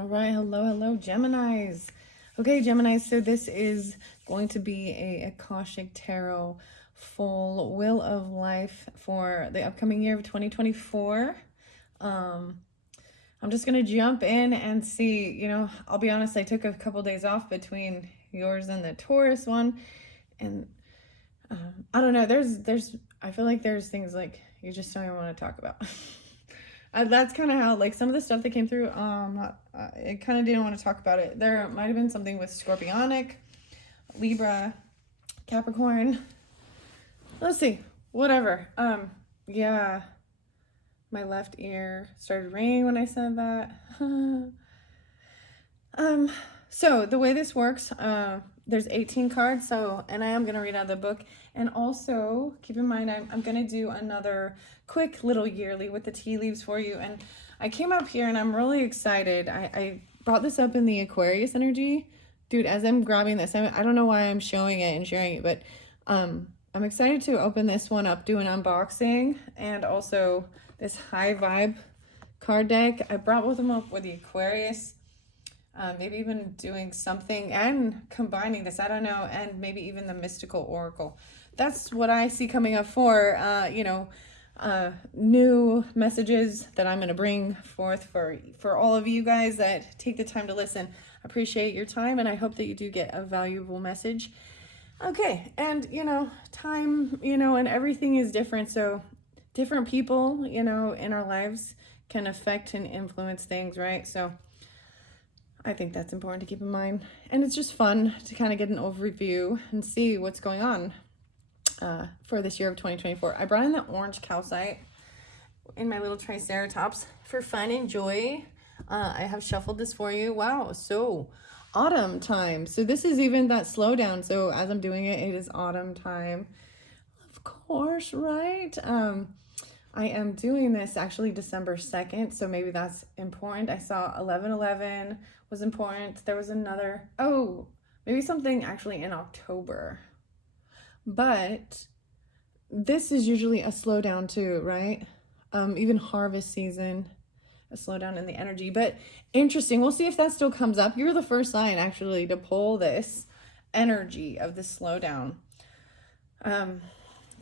All right, hello, Geminis. Okay, Geminis, so this is going to be a Akashic Tarot full wheel of life for the upcoming year of 2024. I'm just going to jump in and see, I'll be honest, I took a couple days off between yours and the Taurus one, and I don't know, I feel like there's things like you just don't even want to talk about. That's kind of how, like, some of the stuff that came through, I kind of didn't want to talk about it. There might have been something with Scorpionic, Libra, Capricorn. Let's see. Whatever. Yeah. My left ear started ringing when I said that. So the way this works, there's 18 cards, and I am going to read out the book. And also, keep in mind, I'm going to do another quick little yearly with the tea leaves for you. And I came up here, and I'm really excited. I brought this up in the Aquarius energy. Dude, as I'm grabbing this, I don't know why I'm showing it and sharing it, but I'm excited to open this one up, do an unboxing, and also this high vibe card deck. I brought both of them up with the Aquarius. Maybe even doing something and combining this, I don't know, and maybe even the mystical oracle. That's what I see coming up for, new messages that I'm going to bring forth for all of you guys that take the time to listen. I appreciate your time, and I hope that you do get a valuable message. Okay, and, time, and everything is different, so different people, in our lives can affect and influence things, right? So I think that's important to keep in mind. And it's just fun to kind of get an overview and see what's going on for this year of 2024. I brought in the orange calcite in my little triceratops for fun and joy. I have shuffled this for you. Wow, so autumn time. So this is even that slowdown. So as I'm doing it, it is autumn time. Of course, right? I am doing this actually December 2nd, so maybe that's important. I saw 11/11 was important. There was another, maybe something actually in October. But this is usually a slowdown too, right? Even harvest season, a slowdown in the energy. But interesting, we'll see if that still comes up. You're the first sign actually to pull this energy of the slowdown.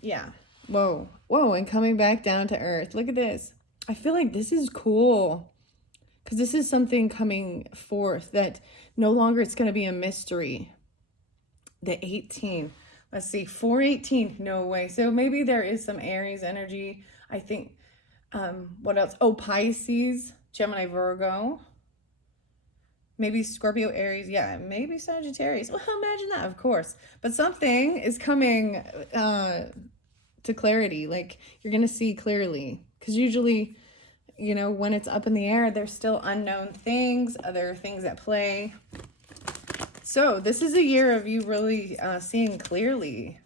Yeah. Whoa, and coming back down to earth. Look at this. I feel like this is cool because this is something coming forth that no longer it's going to be a mystery. The 18. Let's see, 418. No way. So maybe there is some Aries energy. I think, what else? Oh, Pisces, Gemini, Virgo. Maybe Scorpio, Aries. Yeah, maybe Sagittarius. Well, imagine that, of course. But something is coming to clarity, like you're gonna see clearly, because usually when it's up in the air, there's still unknown things, other things at play. So this is a year of you really seeing clearly.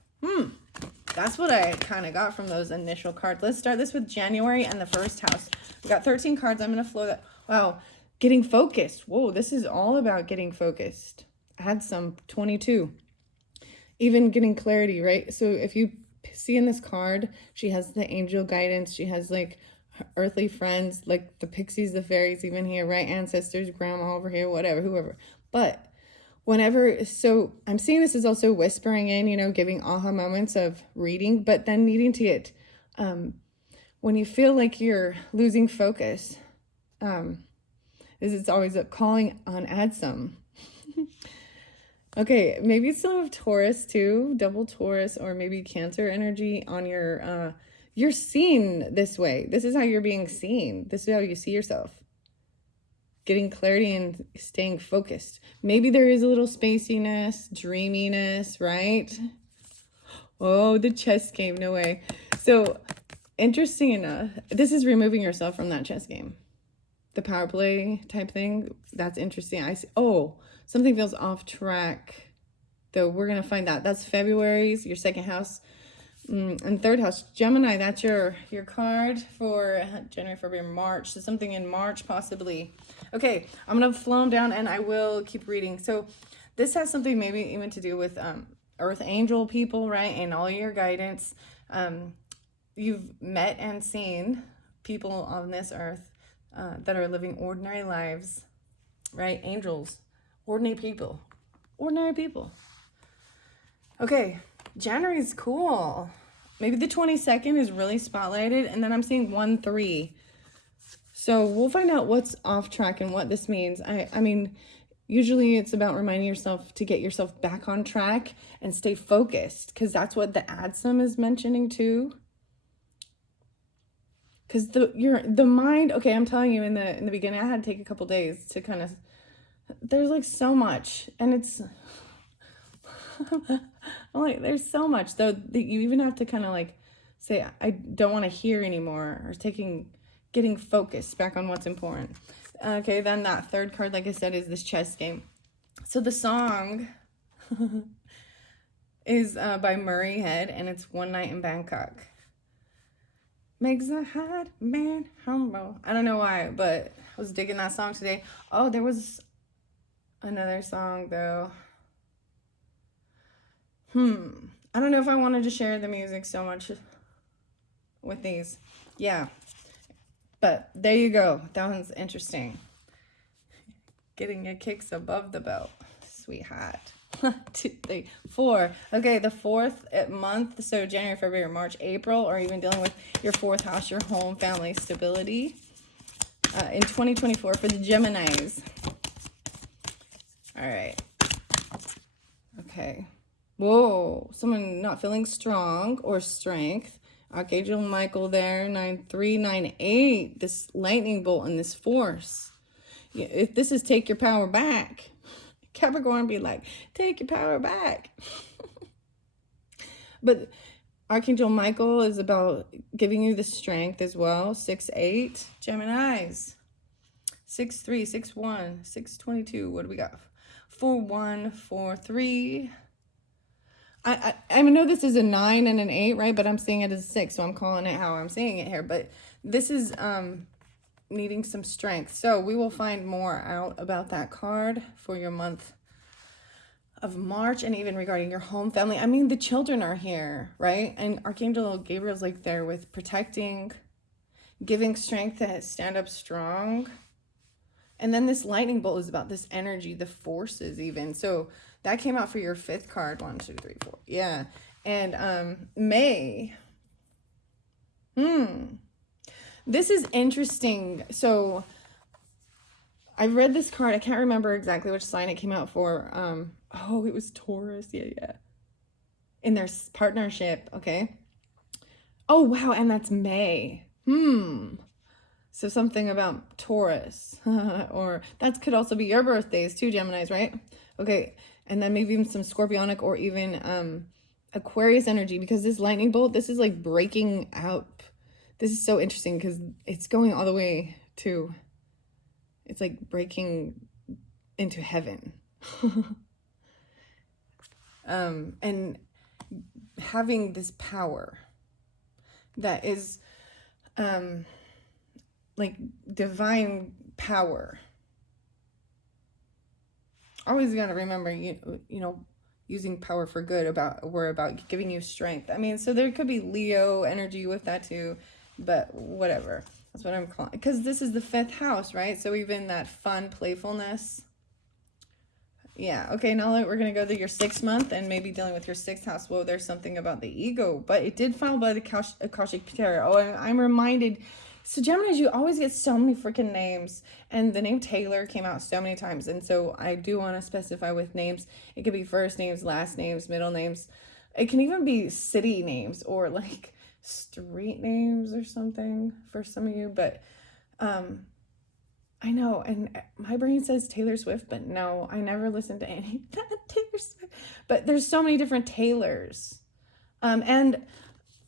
That's what I kind of got from those initial cards. Let's start this with January and the first house. We got 13 cards. I'm gonna flow that. Wow, getting focused. Whoa, this is all about getting focused. I had some 22, even getting clarity, right? So if you see in this card, she has the angel guidance, she has like earthly friends, like the pixies, the fairies, even here, right? Ancestors, grandma over here, whatever, whoever. But so I'm seeing this is also whispering in, giving aha moments of reading, but then needing to get, when you feel like you're losing focus, it's always a calling on add some. Okay, maybe it's some of Taurus too, double Taurus, or maybe Cancer energy on you're seen this way. This is how you're being seen. This is how you see yourself. Getting clarity and staying focused. Maybe there is a little spaciness, dreaminess, right? Oh, the chess game, no way. So, interesting enough, this is removing yourself from that chess game. The power play type thing, that's interesting. I see, something feels off track, though. We're going to find out. That's February's, your second house, and third house. Gemini, that's your card for January, February, March. So something in March, possibly. Okay, I'm going to flow them down, and I will keep reading. So this has something maybe even to do with earth angel people, right? And all your guidance. You've met and seen people on this earth that are living ordinary lives right? Angels, ordinary people, ordinary people. Okay, January is cool. Maybe the 22nd is really spotlighted, and then I'm seeing 1-3. So we'll find out what's off track and what this means. I mean, usually it's about reminding yourself to get yourself back on track and stay focused, because that's what the ADSM is mentioning too. Because the mind, okay, I'm telling you, in the beginning, I had to take a couple days to kind of, there's like so much, and it's like, there's so much though that you even have to kind of like say, I don't want to hear anymore, or getting focused back on what's important. Okay, then that third card, like I said, is this chess game. So the song is by Murray Head, and it's One Night in Bangkok. Makes a hot man humble. I don't know why, but I was digging that song today. Oh, there was another song though. I don't know if I wanted to share the music so much with these. Yeah. But there you go. That one's interesting. Getting your kicks above the belt. Sweetheart. 1, 2, 3, 4. Okay, the fourth month, so January, February, March, April, or even dealing with your fourth house, your home, family, stability. In 2024 for the Geminis. All right. Okay. Whoa, someone not feeling strong or strength. Archangel Michael there, 9398. This lightning bolt and this force. If this is take your power back, Capricorn be like, take your power back. But Archangel Michael is about giving you the strength as well. 6-8, Geminis. 6-3, 6-1, 6-22. What do we got? 4-1, 4-3. I know this is a 9 and an 8, right? But I'm seeing it as a 6, so I'm calling it how I'm seeing it here. But this is needing some strength. So we will find more out about that card for your month of March, and even regarding your home, family. I mean, the children are here, right? And Archangel Gabriel's like there with protecting, giving strength to stand up strong. And then this lightning bolt is about this energy, the forces even. So that came out for your fifth card. 1, 2, 3, 4. Yeah. And May. This is interesting. So I read this card. I can't remember exactly which sign it came out for. Oh, it was Taurus. Yeah. In their partnership. Okay. Oh, wow. And that's May. So something about Taurus. Or that could also be your birthdays too, Geminis, right? Okay. And then maybe even some Scorpionic or even Aquarius energy, because this lightning bolt, this is like breaking out. This is so interesting because it's going all the way to, it's like breaking into heaven. And having this power that is like divine power. Always got to remember, you know, using power for good, we're about giving you strength. I mean, so there could be Leo energy with that too, but whatever. That's what I'm calling, because this is the fifth house, right? So even that fun playfulness. Yeah. Okay. Now we're going to go to your 6th month and maybe dealing with your 6th house. Whoa, there's something about the ego, but it did file by the Akashic Tarot. Oh, and I'm reminded. So Geminis, you always get so many freaking names, and the name Taylor came out so many times. And so I do want to specify with names. It could be first names, last names, middle names. It can even be city names or like street names or something for some of you. But I know, and my brain says Taylor Swift, but no, I never listened to any Taylor Swift. But there's so many different Taylors. And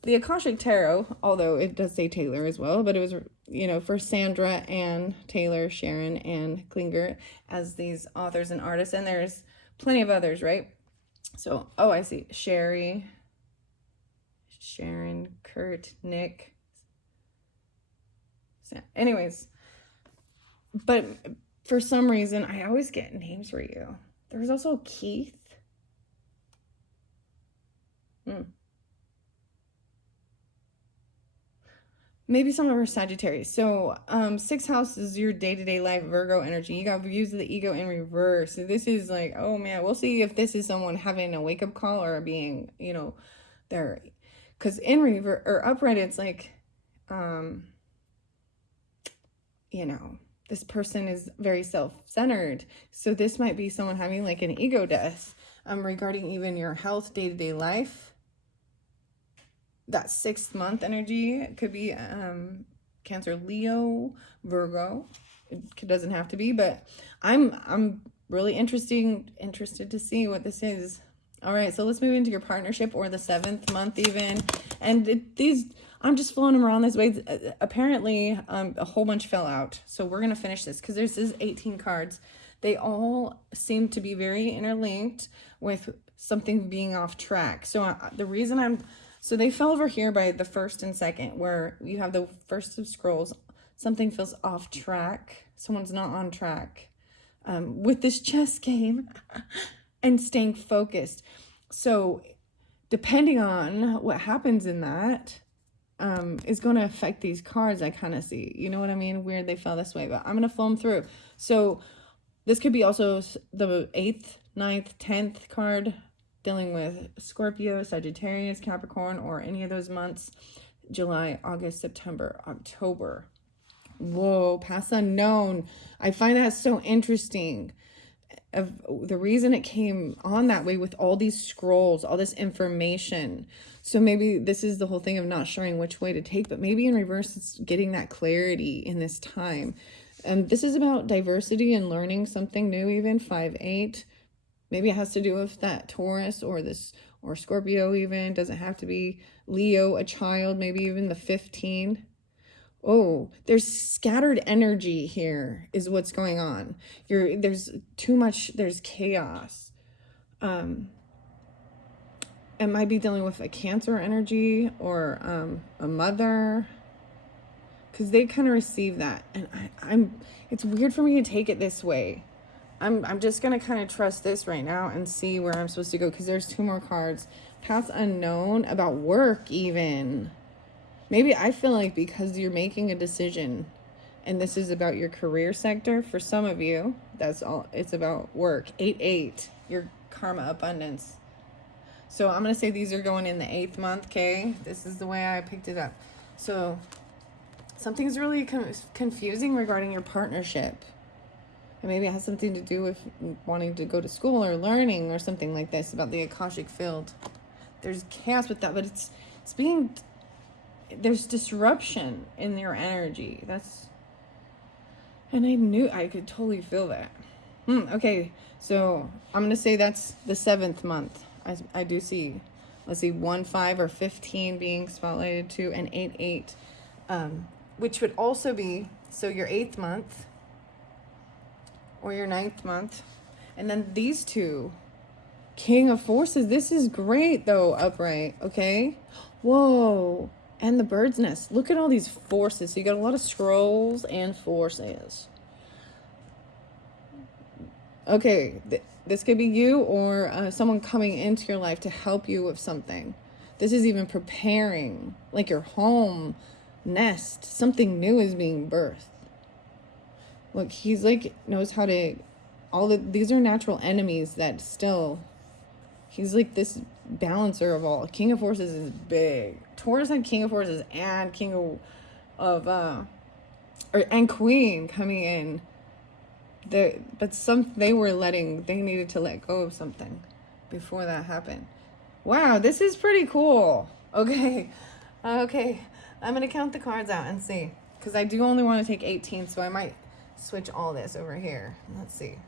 the Akashic Tarot, although it does say Taylor as well, but it was, you know, for Sandra, Ann, Taylor, Sharon, and Klinger as these authors and artists. And there's plenty of others, right? So, oh, I see. Sherry, Sharon, Kurt, Nick. Anyways, but for some reason, I always get names for you. There's also Keith. Maybe some of them are Sagittarius. So, sixth house is your day-to-day life, Virgo energy. You got views of the ego in reverse. So this is like, oh man, we'll see if this is someone having a wake-up call or being, they're, because in reverse or upright, it's like, this person is very self-centered. So this might be someone having like an ego death, regarding even your health, day-to-day life. That 6th month energy could be Cancer, Leo, Virgo. It doesn't have to be, but I'm really interested to see what this is. All right, so let's move into your partnership, or the 7th month even. And these, I'm just flowing them around this way. Apparently, a whole bunch fell out. So we're going to finish this because this is 18 cards. They all seem to be very interlinked with something being off track. So the reason so they fell over here by the 1st and 2nd, where you have the 1st of scrolls. Something feels off track. Someone's not on track with this chess game and staying focused. So depending on what happens in that is going to affect these cards, I kind of see. You know what I mean? Weird they fell this way, but I'm going to flow them through. So this could be also the 8th, 9th, 10th card, dealing with Scorpio, Sagittarius, Capricorn, or any of those months. July, August, September, October. Whoa, past unknown. I find that so interesting. Of the reason it came on that way with all these scrolls, all this information. So maybe this is the whole thing of not sure which way to take, but maybe in reverse, it's getting that clarity in this time. And this is about diversity and learning something new, even 5-8. Maybe it has to do with that Taurus or Scorpio even. Doesn't have to be Leo, a child, maybe even the 15. Oh, there's scattered energy here is what's going on. There's too much, there's chaos. It might be dealing with a Cancer energy or a mother, because they kind of receive that. And it's weird for me to take it this way. I'm just going to kind of trust this right now and see where I'm supposed to go, because there's 2 more cards. Past unknown, about work even. Maybe I feel like because you're making a decision and this is about your career sector, for some of you, that's all. It's about work. 8-8, your karma abundance. So I'm going to say these are going in the 8th month, okay? This is the way I picked it up. So something's really confusing regarding your partnership. And maybe it has something to do with wanting to go to school or learning or something like this, about the Akashic field. There's chaos with that, but it's being, there's disruption in your energy. And I could totally feel that. Okay, so I'm going to say that's the 7th month. I do see, let's see, 1, 5, or 15 being spotlighted too, and 8, 8, which would also be, so your 8th month, or your 9th month. And then these 2, King of Forces. This is great though, upright, okay? Whoa, and the bird's nest. Look at all these forces. So you got a lot of scrolls and forces. Okay, this could be you or someone coming into your life to help you with something. This is even preparing, like your home nest. Something new is being birthed. Look, he's like, knows how to, these are natural enemies that still, he's like this balancer of all. King of Forces is big. Taurus had King of Forces and King and Queen coming in. They needed to let go of something before that happened. Wow, this is pretty cool. Okay. I'm going to count the cards out and see, because I do only want to take 18, so I might switch all this over here. Let's see.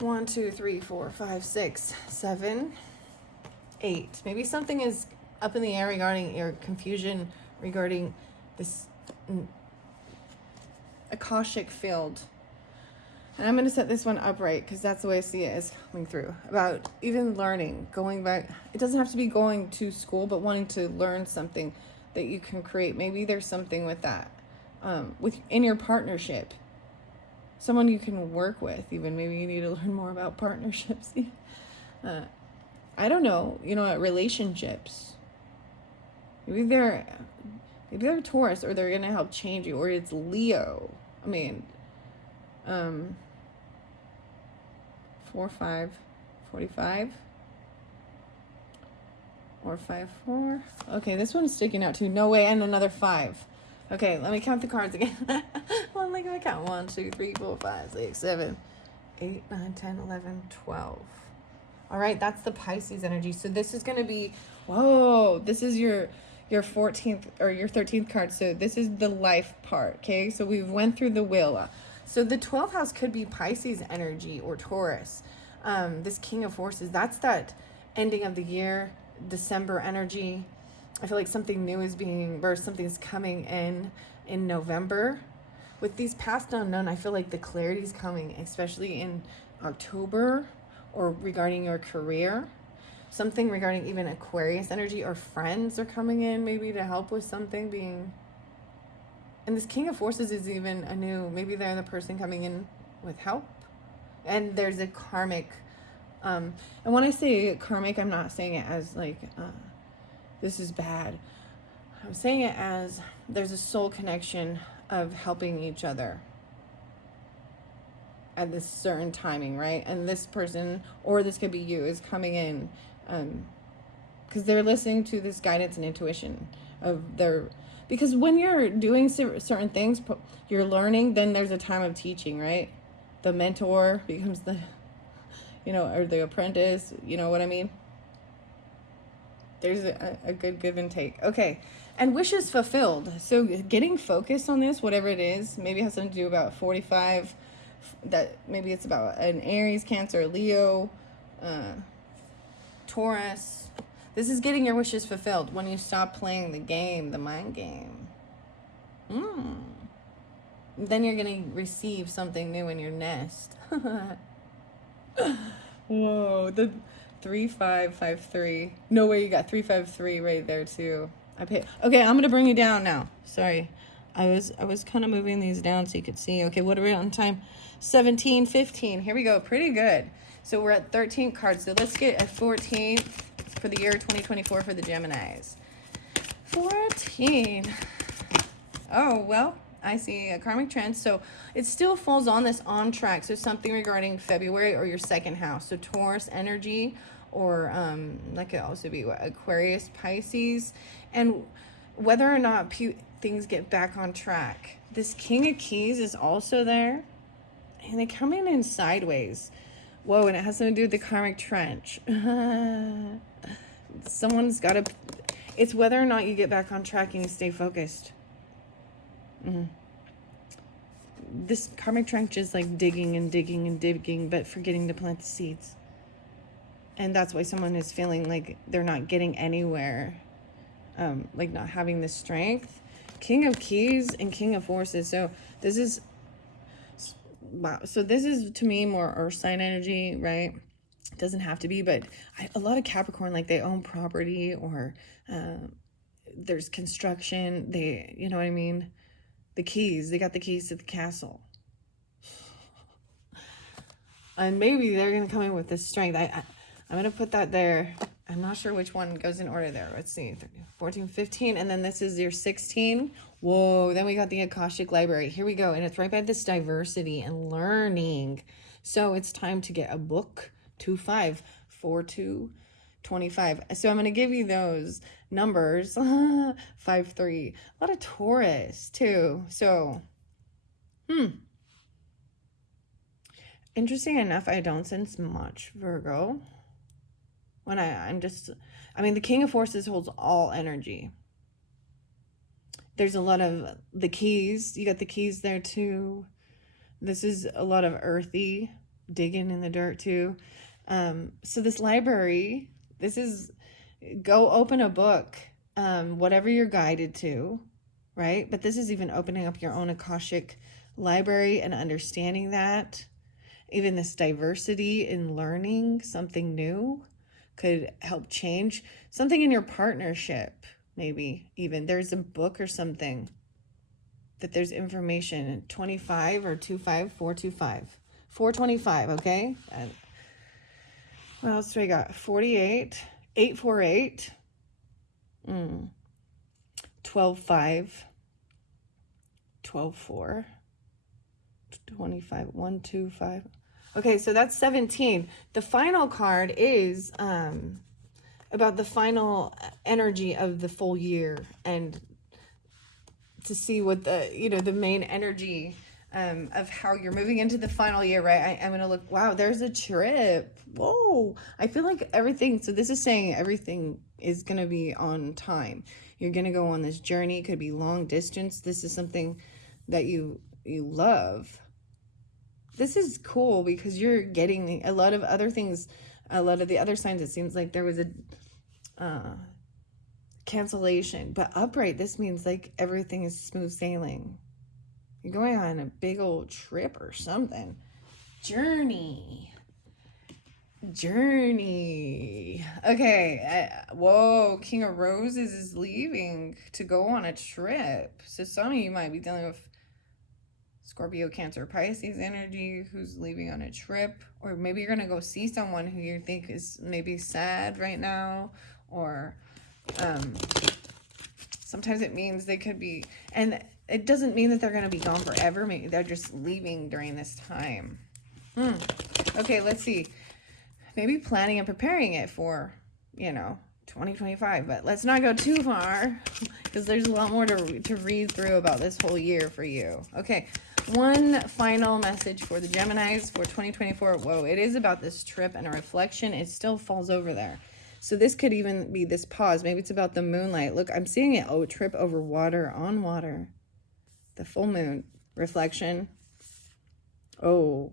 1, 2, 3, 4, 5, 6, 7, 8. Maybe something is up in the air regarding your confusion regarding this Akashic field. And I'm going to set this one upright because that's the way I see it as coming through. About even learning, going back. It doesn't have to be going to school, but wanting to learn something that you can create. Maybe there's something with that. In your partnership. Someone you can work with, even. Maybe you need to learn more about partnerships. I don't know, relationships. Maybe Maybe they're Taurus, or they're going to help change you, or it's Leo. I mean, 4, 5, 45, or 5, 4. Okay, this one's sticking out too. No way, and another 5. Okay, let me count the cards again. Well, let me count. 1, 2, 3, 4, 5, 6, 7, 8, 9, 10, 11, 12. All right, that's the Pisces energy. So this is going to be, whoa, this is your 14th or your 13th card. So this is the life part, okay? So we went through the wheel. So the 12th house could be Pisces energy or Taurus. This King of Forces, that's that ending of the year, December energy. I feel like something new is being birthed, something's coming in November. With these past unknown, I feel like the clarity is coming, especially in October, or regarding your career. Something regarding even Aquarius energy, or friends are coming in maybe to help with something being. And this King of Forces is even a new, maybe they're the person coming in with help. And there's a karmic, and when I say karmic, I'm not saying it as like, this is bad. I'm saying it as there's a soul connection of helping each other at this certain timing, right? And this person, or this could be you, is coming in because they're listening to this guidance and intuition of their, because when you're doing certain things, you're learning, then there's a time of teaching, right? The mentor becomes the, or the apprentice, you know what I mean? There's a good give and take. Okay. And wishes fulfilled. So getting focused on this, whatever it is, maybe it has something to do about 45, that maybe it's about an Aries, Cancer, Leo, Taurus. This is getting your wishes fulfilled when you stop playing the game, the mind game. Then you're going to receive something new in your nest. Whoa, the 3553. No way, you got 353 right there too. Okay, I'm gonna bring you down now. Sorry, I was kind of moving these down so you could see. Okay, what are we on time? 17:15. Here we go. Pretty good. So we're at 13 cards. So let's get a 14th for the year 2024 for the Geminis. 14. Oh well, I see a karmic trend. So it still falls on this on track. So something regarding February or your second house. So Taurus energy, or that could also be Aquarius, Pisces, and whether or not things get back on track. This King of Keys is also there, and they come in sideways. Whoa, and it has something to do with the karmic trench. Someone's got to. It's whether or not you get back on track and you stay focused. This karmic trench is like digging and digging and digging, but forgetting to plant the seeds. And that's why someone is feeling like they're not getting anywhere, like not having the strength. King of Keys and King of Forces. So this is, wow. So this is, to me, more earth sign energy, right? It doesn't have to be, but a lot of Capricorn, like they own property, or there's construction. They, you know what I mean? The keys, they got the keys to the castle. And maybe they're going to come in with this strength. I'm going to put that there. I'm not sure which one goes in order there. Let's see. 13, 14, 15. And then this is your 16. Whoa. Then we got the Akashic library. Here we go. And it's right by this diversity and learning. So it's time to get a book. 2-5, 4-2, 25. So I'm going to give you those numbers. 5-3. A lot of Taurus too. So, interesting enough, I don't sense much Virgo. When the King of Forces holds all energy. There's a lot of the keys. You got the keys there too. This is a lot of earthy, digging in the dirt too. So this library, this is, go open a book, whatever you're guided to, right? But this is even opening up your own Akashic library and understanding that. Even this diversity in learning something new could help change something in your partnership. Maybe even there's a book or something that there's information. 25 or 25, 425, 425. Okay. And what else do we got? 48, 848, 12-5, 12-4, 25, 1, 2, 5. Okay, so that's 17. The final card is about the final energy of the full year, and to see what the main energy of how you're moving into the final year, right? I'm going to look, wow, there's a trip. Whoa. I feel like everything, so this is saying everything is going to be on time. You're going to go on this journey. It could be long distance. This is something that you love. This is cool because you're getting a lot of other things, a lot of the other signs. It seems like there was a cancellation, but upright, this means like everything is smooth sailing. You're going on a big old trip or something. Journey. Okay. Whoa, King of Roses is leaving to go on a trip. So some of you might be dealing with Scorpio, Cancer, Pisces energy, who's leaving on a trip. Or maybe you're going to go see someone who you think is maybe sad right now. Or sometimes it means they could be, and it doesn't mean that they're going to be gone forever. Maybe they're just leaving during this time. Okay, let's see. Maybe planning and preparing it for, 2025. But let's not go too far because there's a lot more to read through about this whole year for you. Okay, one final message for the Geminis for 2024. Whoa, it is about this trip and a reflection. It still falls over there. So this could even be this pause. Maybe it's about the moonlight. Look, I'm seeing it. Oh, trip over water, on water. The full moon. Reflection. Oh.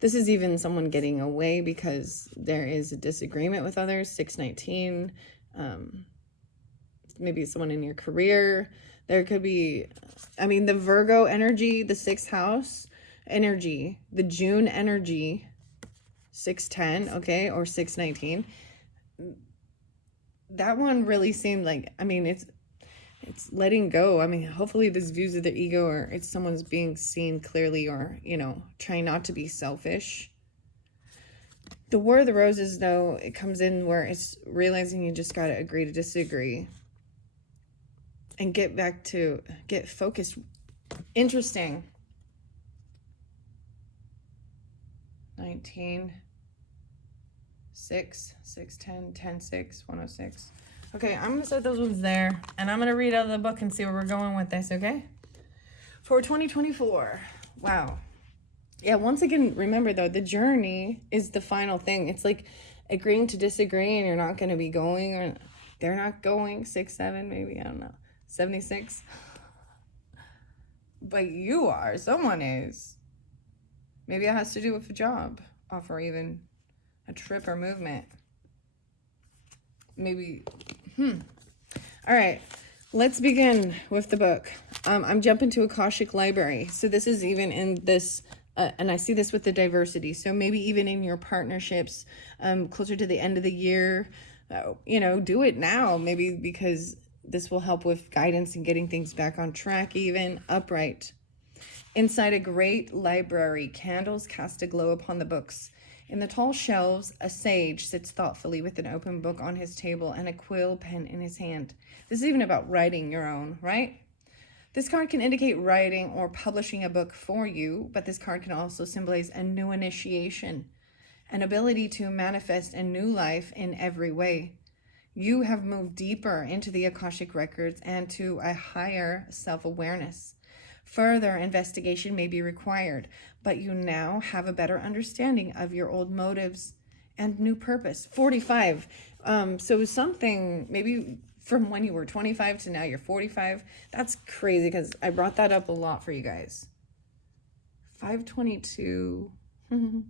This is even someone getting away because there is a disagreement with others. 619. Maybe someone in your career. There could be, the Virgo energy, the 6th house energy, the June energy, 610, okay, or 619. That one really seemed like, it's letting go. Hopefully this views of the ego, or it's someone's being seen clearly, or, trying not to be selfish. The War of the Roses, though, it comes in where it's realizing you just got to agree to disagree and get focused. Interesting. 19. 6, 10, 10, 6, 106. Okay, I'm going to set those ones there, and I'm going to read out of the book and see where we're going with this, okay? For 2024. Wow. Yeah, once again, remember, though, the journey is the final thing. It's like agreeing to disagree, and you're not going to be going, or they're not going. 6, 7, maybe, I don't know. 76. But you are. Someone is. Maybe it has to do with a job offer, even a trip or movement. Maybe. All right. Let's begin with the book. I'm jumping to Akashic Library. So this is even in this, and I see this with the diversity. So maybe even in your partnerships, closer to the end of the year, do it now. Maybe because this will help with guidance and getting things back on track, even upright. Inside a great library, candles cast a glow upon the books. In the tall shelves, a sage sits thoughtfully with an open book on his table and a quill pen in his hand. This is even about writing your own, right? This card can indicate writing or publishing a book for you, but this card can also symbolize a new initiation, an ability to manifest a new life in every way. You have moved deeper into the Akashic records and to a higher self-awareness. Further investigation may be required, but you now have a better understanding of your old motives and new purpose. 45. So something maybe from when you were 25 to now you're 45. That's crazy because I brought that up a lot for you guys. 522. Oh,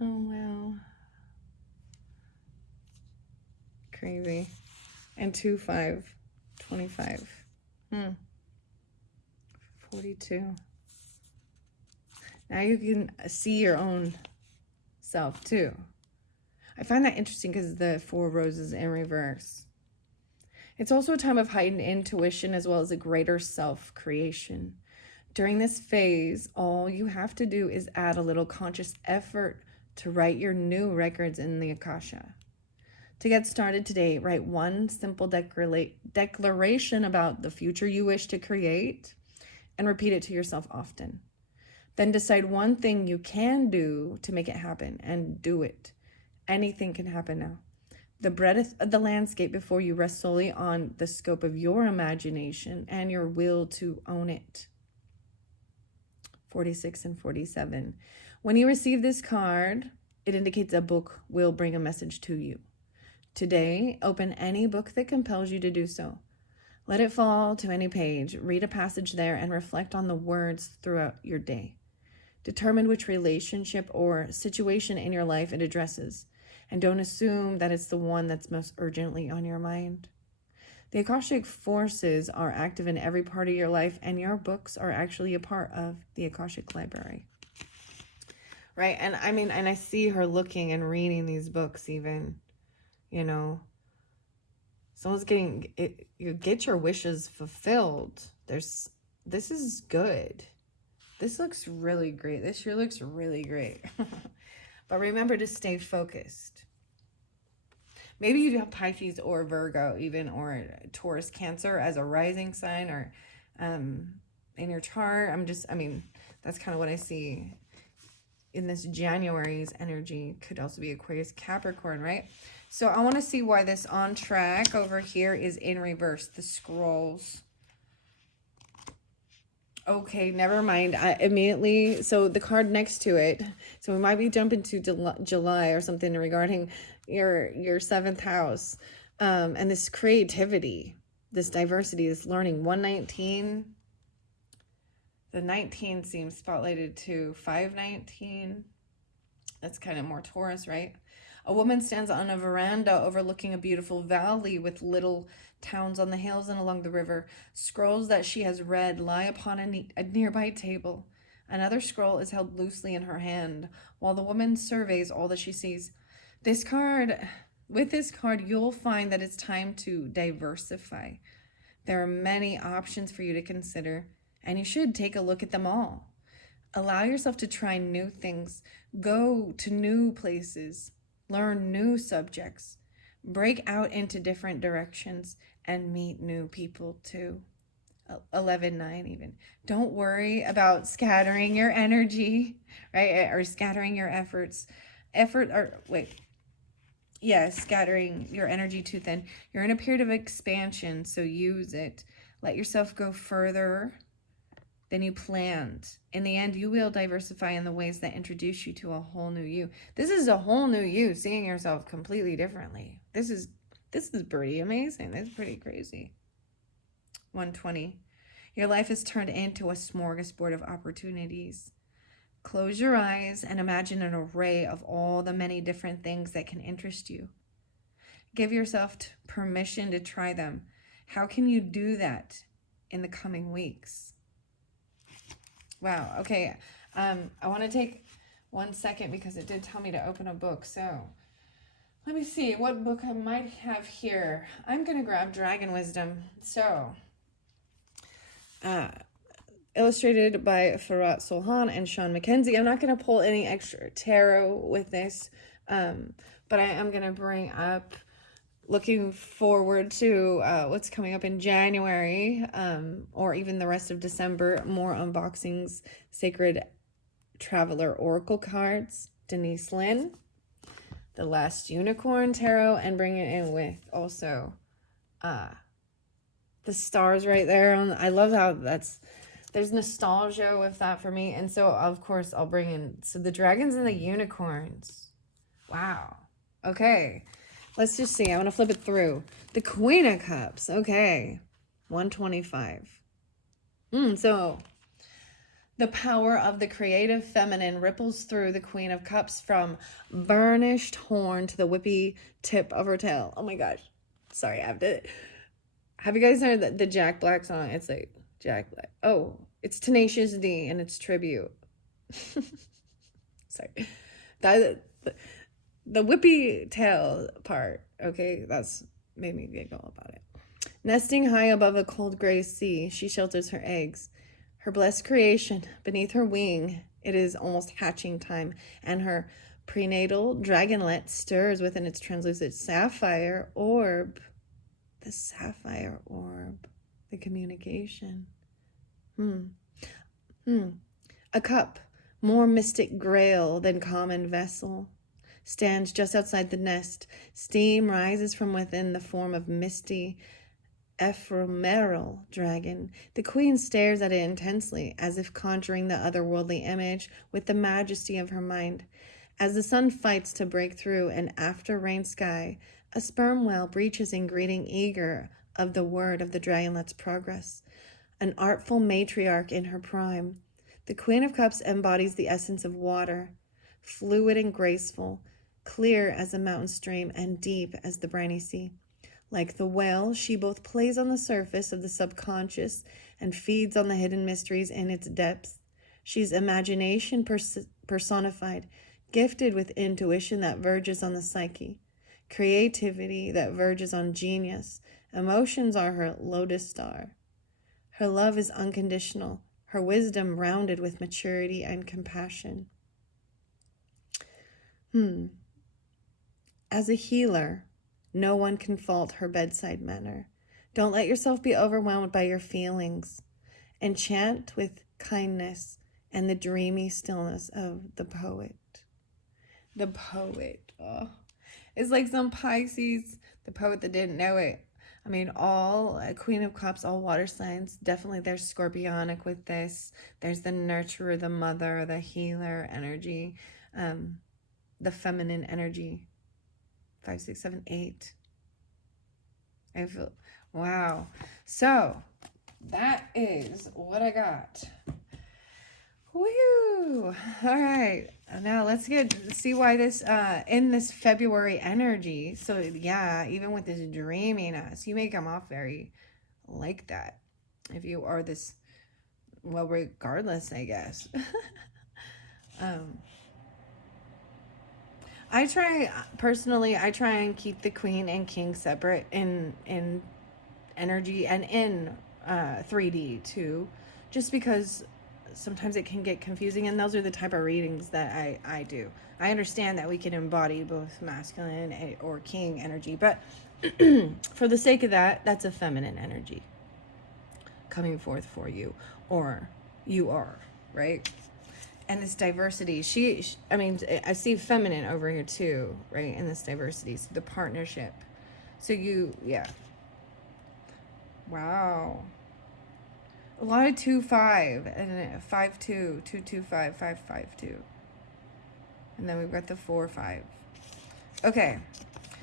wow. Crazy. And 25. 25. 42. Now you can see your own self too. I find that interesting because the 4 roses in reverse. It's also a time of heightened intuition as well as a greater self-creation. During this phase, all you have to do is add a little conscious effort to write your new records in the Akasha. To get started today, write one simple declaration about the future you wish to create and repeat it to yourself often. Then decide one thing you can do to make it happen and do it. Anything can happen now. The breadth of the landscape before you rests solely on the scope of your imagination and your will to own it. 46 and 47. When you receive this card, it indicates a book will bring a message to you. Today, open any book that compels you to do so. Let it fall to any page, read a passage there, and reflect on the words throughout your day. Determine which relationship or situation in your life it addresses, and don't assume that it's the one that's most urgently on your mind. The Akashic forces are active in every part of your life, and your books are actually a part of the Akashic library. Right? And I see her looking and reading these books even, someone's getting it. You get your wishes fulfilled. This is good. This looks really great. This year looks really great. But remember to stay focused. Maybe you have Pisces or Virgo even, or Taurus, Cancer as a rising sign, or in your chart. That's kind of what I see in this January's energy. Could also be Aquarius, Capricorn, right? So I want to see why this on track over here is in reverse. The scrolls. Okay, never mind. So the card next to it, so we might be jumping to July or something regarding your seventh house, and this creativity, this diversity, this learning. 119. The 19 seems spotlighted to 519. That's kind of more Taurus, right? A woman stands on a veranda overlooking a beautiful valley with little towns on the hills and along the river. Scrolls that she has read lie upon a nearby table. Another scroll is held loosely in her hand, while the woman surveys all that she sees. With this card, you'll find that it's time to diversify. There are many options for you to consider, and you should take a look at them all. Allow yourself to try new things, go to new places, learn new subjects, break out into different directions, and meet new people too. 11:9 even. Don't worry about scattering your energy, right? Or scattering your efforts. Scattering your energy too thin. You're in a period of expansion, so use it. Let yourself go further than you planned. In the end, you will diversify in the ways that introduce you to a whole new you. This is a whole new you, seeing yourself completely differently. This is pretty amazing. This is pretty crazy. 120. Your life is turned into a smorgasbord of opportunities. Close your eyes and imagine an array of all the many different things that can interest you. Give yourself permission to try them. How can you do that in the coming weeks? Wow. Okay. I want to take 1 second because it did tell me to open a book. So let me see what book I might have here. I'm going to grab Dragon Wisdom. So, illustrated by Farat Solhan and Sean McKenzie. I'm not going to pull any extra tarot with this, but I am going to bring up, looking forward to what's coming up in January, or even the rest of December, more unboxings, Sacred Traveler Oracle cards, Denise Lynn, The Last Unicorn Tarot, and bring it in with also the stars right there. I love how there's nostalgia with that for me. And so, of course, I'll bring in, the dragons and the unicorns. Wow. Okay. Let's just see. I want to flip it through. The Queen of Cups. Okay. 125. So the power of the creative feminine ripples through the Queen of Cups from burnished horn to the whippy tip of her tail. Oh my gosh. Sorry, I have to. Have you guys heard the Jack Black song? It's like Jack Black. Oh, it's Tenacious D and it's tribute. Sorry. The whippy tail part, okay, that's made me giggle about it. Nesting high above a cold gray sea, she shelters her eggs. Her blessed creation, beneath her wing, it is almost hatching time, and her Prenatal dragonlet stirs within its translucent sapphire orb. The sapphire orb. The communication. A cup, more mystic grail than common vessel, stands just outside the nest. Steam rises from within the form of misty, ephemeral dragon. The queen stares at it intensely, as if conjuring the otherworldly image with the majesty of her mind. As the sun fights to break through an after-rain sky, a sperm whale breaches in greeting, eager of the word of the dragonlet's progress. An artful matriarch in her prime, the Queen of Cups embodies the essence of water, fluid and graceful, clear as a mountain stream and deep as the briny sea. Like the whale, she both plays on the surface of the subconscious and feeds on the hidden mysteries in its depths. She's imagination personified, gifted with intuition that verges on the psyche, creativity that verges on genius. Emotions are her lodestar star. Her love is unconditional, her wisdom rounded with maturity and compassion. As a healer, no one can fault her bedside manner. Don't let yourself be overwhelmed by your feelings. Enchant with kindness and the dreamy stillness of the poet. The poet. Oh. It's like some Pisces, the poet that didn't know it. I mean, all Queen of Cups, all water signs, definitely there's scorpionic with this. There's the nurturer, the mother, the healer energy, the feminine energy. 5, 6, 7, 8. I feel, wow. So that is what I got. Woo! All right, now let's see why this in this February energy. So yeah, even with this dreaminess, you may come off very like that if you are this. Well, regardless, I guess. I try and keep the queen and king separate in energy and in 3D too, just because sometimes it can get confusing, and those are the type of readings that I do. I understand that we can embody both masculine or king energy, but for the sake of that, that's a feminine energy coming forth for you, or you are, right? And this diversity, I see feminine over here too, right? In this diversity, so the partnership. So wow. A lot of 2-5 and 5-2, 2-2-5, 5-5-2. And then we've got the 4-5. Okay.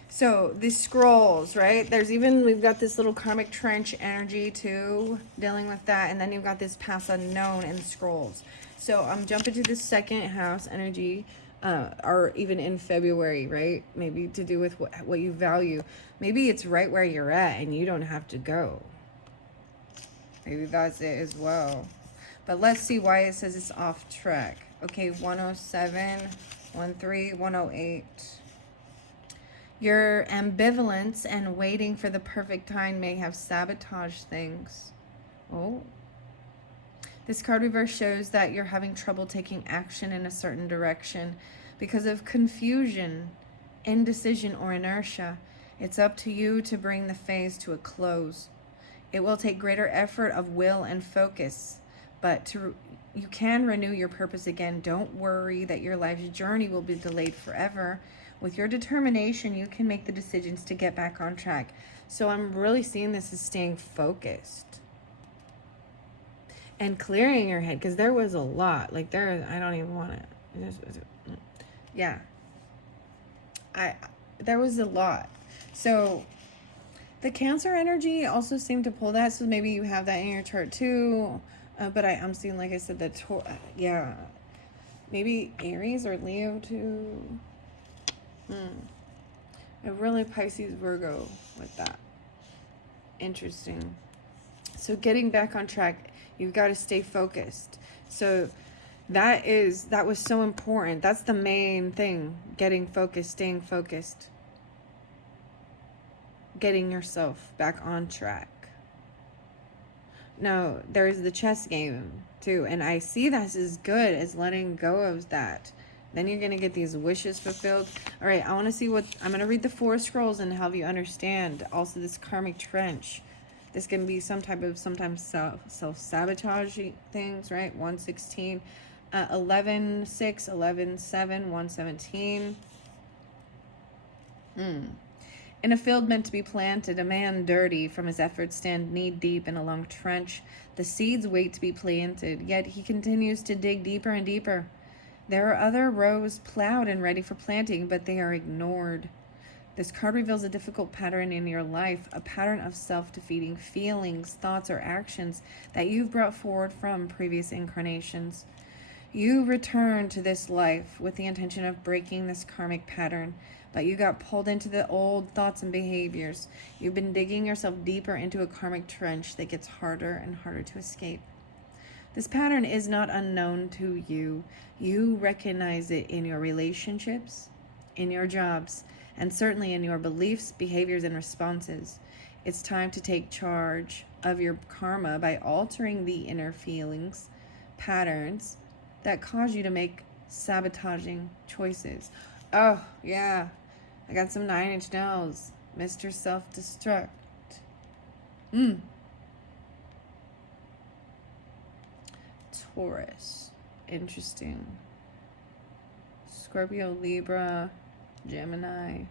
So these scrolls, right? We've got this little karmic trench energy too, dealing with that. And then you've got this past unknown in the scrolls. So I'm jumping to the second house energy, or even in February, right? Maybe to do with what you value. Maybe it's right where you're at and you don't have to go. Maybe that's it as well. But let's see why it says it's off track. Okay, 107, 13, 108. Your ambivalence and waiting for the perfect time may have sabotaged things. Oh. This card reverse shows that you're having trouble taking action in a certain direction because of confusion, indecision, or inertia. It's up to you to bring the phase to a close. It will take greater effort of will and focus, but you can renew your purpose again. Don't worry that your life's journey will be delayed forever. With your determination, you can make the decisions to get back on track. So I'm really seeing this as staying focused and clearing your head, because there was a lot. I don't even want it. Yeah. There was a lot. So the Cancer energy also seemed to pull that, so maybe you have that in your chart too. But I'm seeing, like I said, maybe Aries or Leo too. A really Pisces Virgo with that. Interesting. So getting back on track, you've got to stay focused. So that was so important. That's the main thing. Getting focused, staying focused. Getting yourself back on track. No, there's the chess game too, and I see that's as good as letting go of that Then you're going to get these wishes fulfilled. All right, I want to see what... I'm going to read the 4 scrolls and help you understand. Also, this karmic trench. This can be some type of sometimes self-sabotage things, right? 116, 11, 6, 11, 7, 117. In a field meant to be planted, a man dirty from his efforts stand knee-deep in a long trench. The seeds wait to be planted, yet he continues to dig deeper and deeper. There are other rows plowed and ready for planting, but they are ignored. This card reveals a difficult pattern in your life, a pattern of self-defeating feelings, thoughts, or actions that you've brought forward from previous incarnations. You return to this life with the intention of breaking this karmic pattern, but you got pulled into the old thoughts and behaviors. You've been digging yourself deeper into a karmic trench that gets harder and harder to escape. This pattern is not unknown to you. You recognize it in your relationships, in your jobs, and certainly in your beliefs, behaviors, and responses. It's time to take charge of your karma by altering the inner feelings, patterns that cause you to make sabotaging choices. Oh, yeah. I got some 9-inch nails. Mr. Self-Destruct. Taurus. Interesting. Scorpio, Libra, Gemini.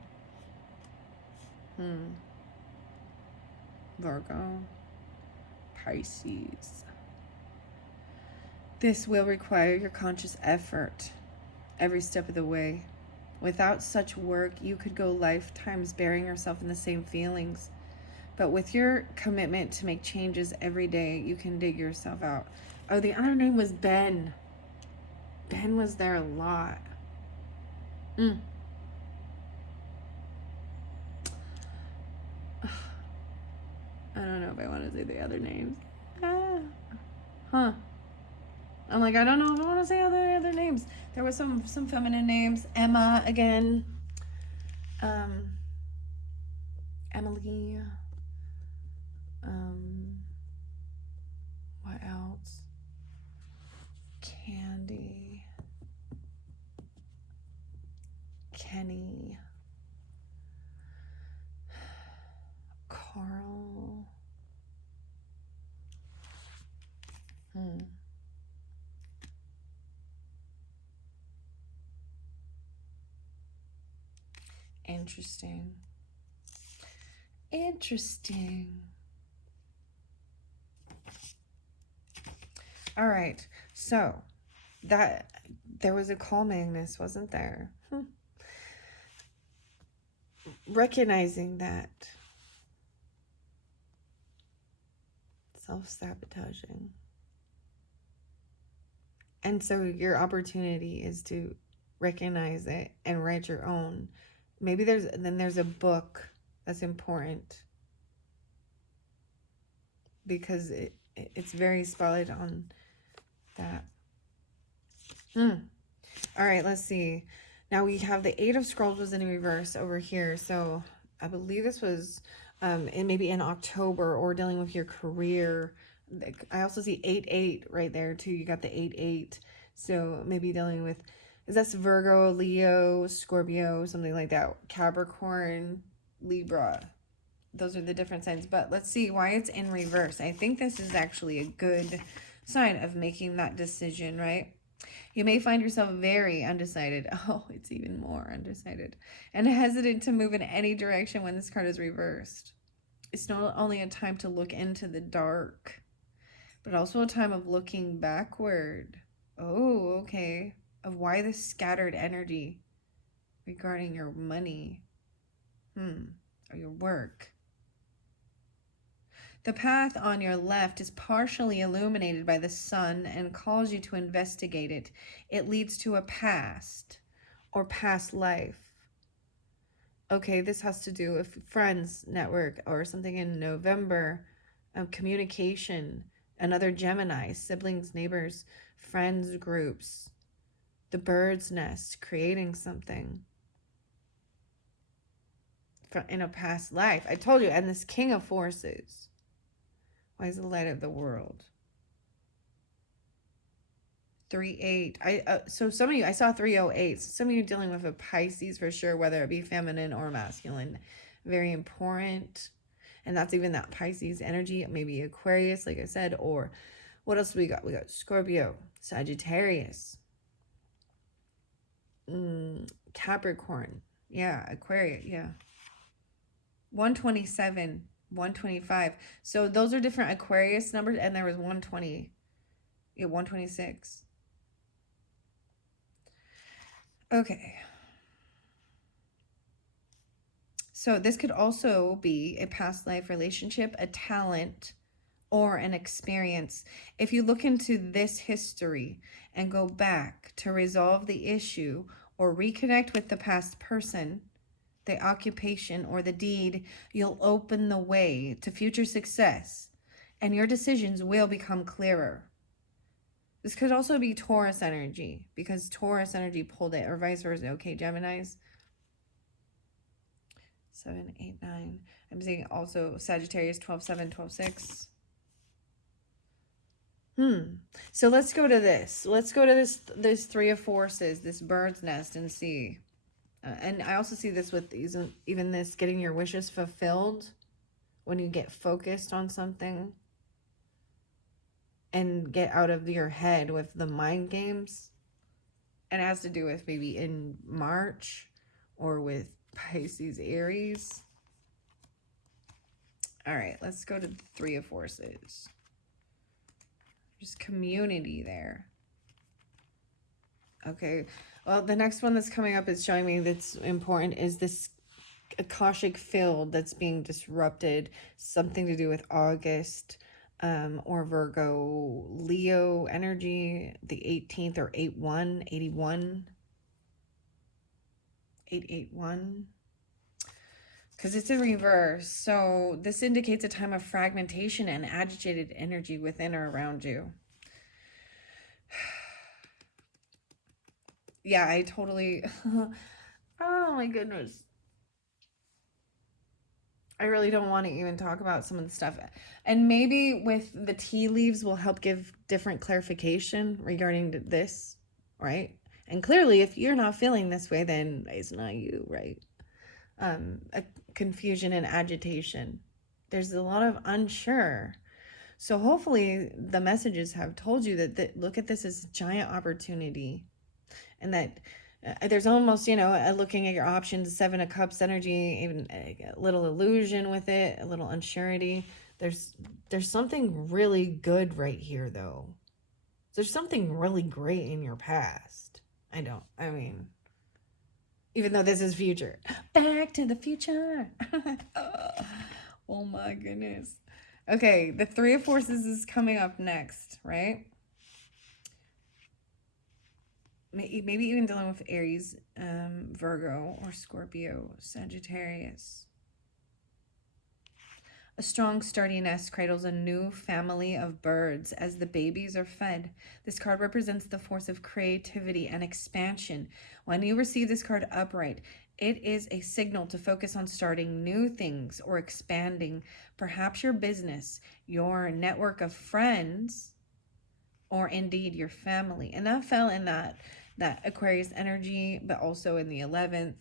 Virgo. Pisces. This will require your conscious effort every step of the way. Without such work, you could go lifetimes burying yourself in the same feelings. But with your commitment to make changes every day, you can dig yourself out. Oh, the other name was Ben. Ben was there a lot. I don't know if I want to say the other names. I'm like, I don't know if I want to say other names. There was some feminine names. Emma again. Emily. What else? Candy. Kenny. Carl. Interesting. All right. So that there was a call, Magnus, wasn't there? Recognizing that self-sabotaging. And so your opportunity is to recognize it and write your own. Maybe there's a book that's important because it's very spotlight on that. All right, let's see. Now we have the 8 of Scrolls was in reverse over here. So I believe this was maybe in October or dealing with your career. I also see 8-8 right there too. You got the 8-8. So maybe dealing with, is that Virgo, Leo, Scorpio, something like that. Capricorn, Libra. Those are the different signs. But let's see why it's in reverse. I think this is actually a good sign of making that decision, right? You may find yourself very undecided. Oh, it's even more undecided. And hesitant to move in any direction when this card is reversed. It's not only a time to look into the dark, but also a time of looking backward. Oh, okay. Of why this scattered energy regarding your money, or your work. The path on your left is partially illuminated by the sun and calls you to investigate it. It leads to a past or past life. Okay, this has to do with friends network or something in November. Communication, another Gemini, siblings, neighbors, friends groups, the bird's nest, creating something in a past life. I told you, and this King of Forces. Why is the light of the world? 3-8. So some of you, I saw 308. So some of you dealing with a Pisces for sure, whether it be feminine or masculine. Very important. And that's even that Pisces energy, maybe Aquarius, like I said, or what else do we got? We got Scorpio, Sagittarius, Capricorn, yeah, Aquarius, yeah. 127, 125. So those are different Aquarius numbers, and there was 120, yeah, 126. Okay. So this could also be a past life relationship, a talent, or an experience. If you look into this history and go back to resolve the issue or reconnect with the past person, the occupation, or the deed, you'll open the way to future success and your decisions will become clearer. This could also be Taurus energy because Taurus energy pulled it, or vice versa. Okay, Geminis. 7, 8, 9. I'm seeing also Sagittarius 12, 7, 12, 6. So let's go to this. Let's go to this Three of Forces, this bird's nest, and see. And I also see this with these, even this getting your wishes fulfilled when you get focused on something and get out of your head with the mind games. And it has to do with maybe in March or with Pisces, Aries. All right, let's go to the Three of Forces. Just community there. Okay, well, the next one that's coming up is showing me that's important is this Akashic field that's being disrupted. Something to do with August or Virgo, Leo energy, the 18th or 8-1, 81. 881. Because it's in reverse. So this indicates a time of fragmentation and agitated energy within or around you. Yeah, I totally... Oh my goodness. I really don't want to even talk about some of the stuff. And maybe with the tea leaves will help give different clarification regarding this, right? And clearly, if you're not feeling this way, then it's not you, right? A confusion and agitation. There's a lot of unsure. So hopefully the messages have told you that look at this as a giant opportunity, and that there's almost, looking at your options, 7 of Cups energy, even a little illusion with it, a little unsurety. There's something really good right here, though. There's something really great in your past. Even though this is future. Back to the future. Oh my goodness. Okay, the Three of Forces is coming up next, right? Maybe even dealing with Aries, Virgo, or Scorpio, Sagittarius. A strong sturdy nest cradles a new family of birds as the babies are fed. This card represents the force of creativity and expansion. When you receive this card upright, it is a signal to focus on starting new things or expanding perhaps your business, your network of friends, or indeed your family. And that fell in that Aquarius energy, but also in the 11th,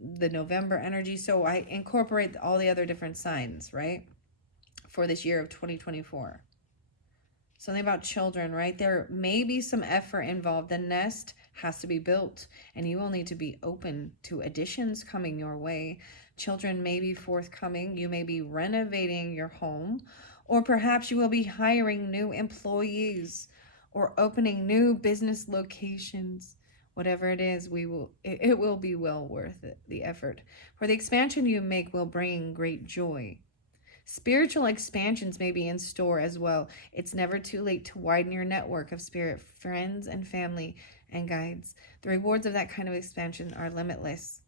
the November energy. So I incorporate all the other different signs, right, for this year of 2024. Something about children, right? There may be some effort involved. The nest has to be built, and you will need to be open to additions coming your way. Children may be forthcoming. You may be renovating your home, or perhaps you will be hiring new employees or opening new business locations. Whatever it is, it will be well worth it, the effort. For the expansion you make will bring great joy. Spiritual expansions may be in store as well. It's never too late to widen your network of spirit friends and family and guides. The rewards of that kind of expansion are limitless.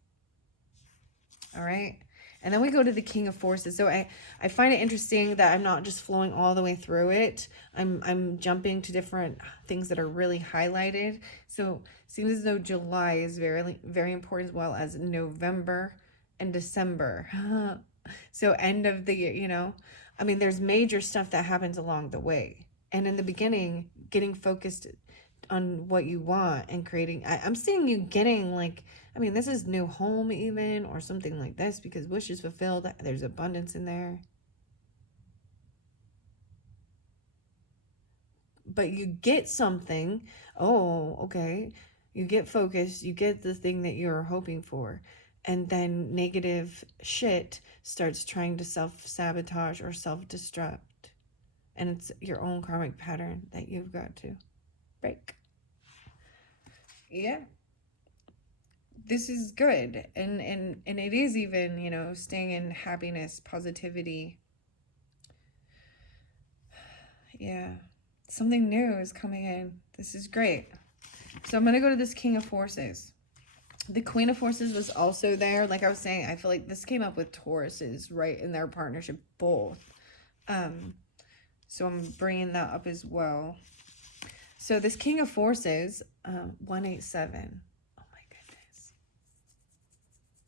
All right. And then we go to the King of Forces. So I find it interesting that I'm not just flowing all the way through it. I'm jumping to different things that are really highlighted. So it seems as though July is very, very important, as well as November and December. So end of the year, there's major stuff that happens along the way. And in the beginning, getting focused on what you want and creating, I'm seeing you getting like, I mean, this is new home even, or something like this, because wish is fulfilled. There's abundance in there. But you get something. Oh, okay. You get focused, you get the thing that you're hoping for, and then negative shit starts trying to self-sabotage or self-destruct, and it's your own karmic pattern that you've got to break. Yeah, this is good. And it is even, you know, staying in happiness, positivity. Yeah, something new is coming in. This is great. So I'm going to go to this King of Forces. The Queen of Forces was also there. Like I was saying, I feel like this came up with Tauruses right in their partnership, both. So I'm bringing that up as well. So this King of Forces, 187. Oh my goodness.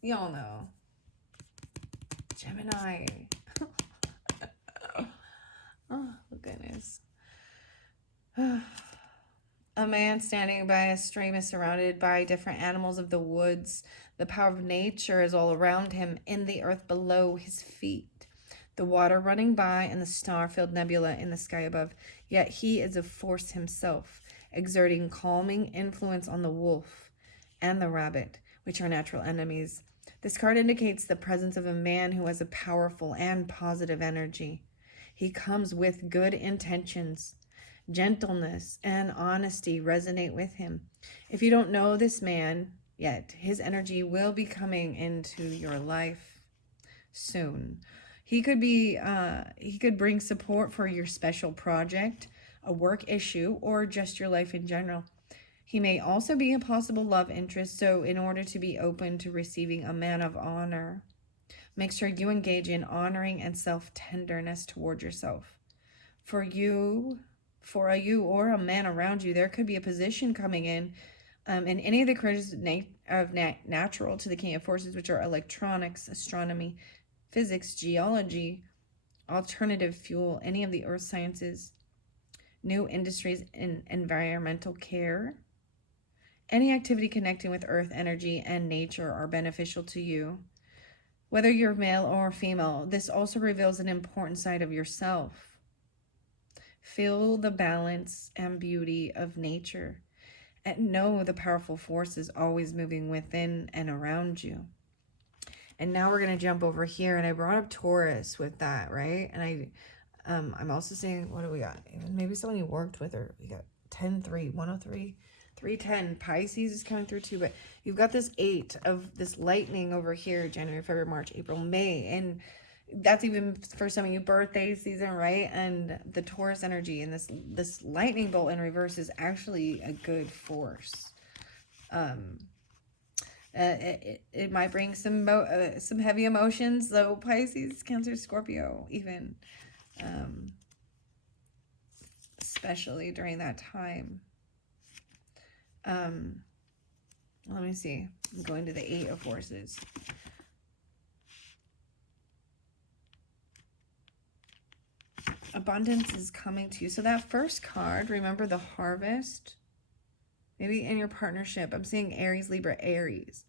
Y'all know. Gemini. Oh, goodness. A man standing by a stream is surrounded by different animals of the woods. The power of nature is all around him, in the earth below his feet. The water running by and the star-filled nebula in the sky above. Yet he is a force himself, exerting calming influence on the wolf and the rabbit, which are natural enemies. This card indicates the presence of a man who has a powerful and positive energy. He comes with good intentions. Gentleness and honesty resonate with him. If you don't know this man yet, his energy will be coming into your life soon. He could bring support for your special project, a work issue, or just your life in general. He may also be a possible love interest, so in order to be open to receiving a man of honor, make sure you engage in honoring and self-tenderness toward yourself. For you or a man around you, there could be a position coming in any of the careers of natural to the King of Forces, which are electronics, astronomy, physics, geology, alternative fuel, any of the earth sciences, new industries in environmental care. Any activity connecting with earth energy and nature are beneficial to you. Whether you're male or female, this also reveals an important side of yourself. Feel the balance and beauty of nature and know the powerful forces always moving within and around you. And now we're going to jump over here, and I brought up Taurus with that, right? And I'm also saying, what do we got? Maybe someone you worked with, or we got 10-3, 103, 310. Pisces is coming through too, but you've got this 8 of this lightning over here, January, February, March, April, May, and that's even for some of you birthday season, right? And the Taurus energy and this lightning bolt in reverse is actually a good force. It might bring some heavy emotions, though. Pisces, Cancer, Scorpio, even, especially during that time. Let me see. I'm going to the 8 of Forces. Abundance is coming to you. So that first card, remember the harvest? Maybe in your partnership. I'm seeing Aries, Libra, Aries.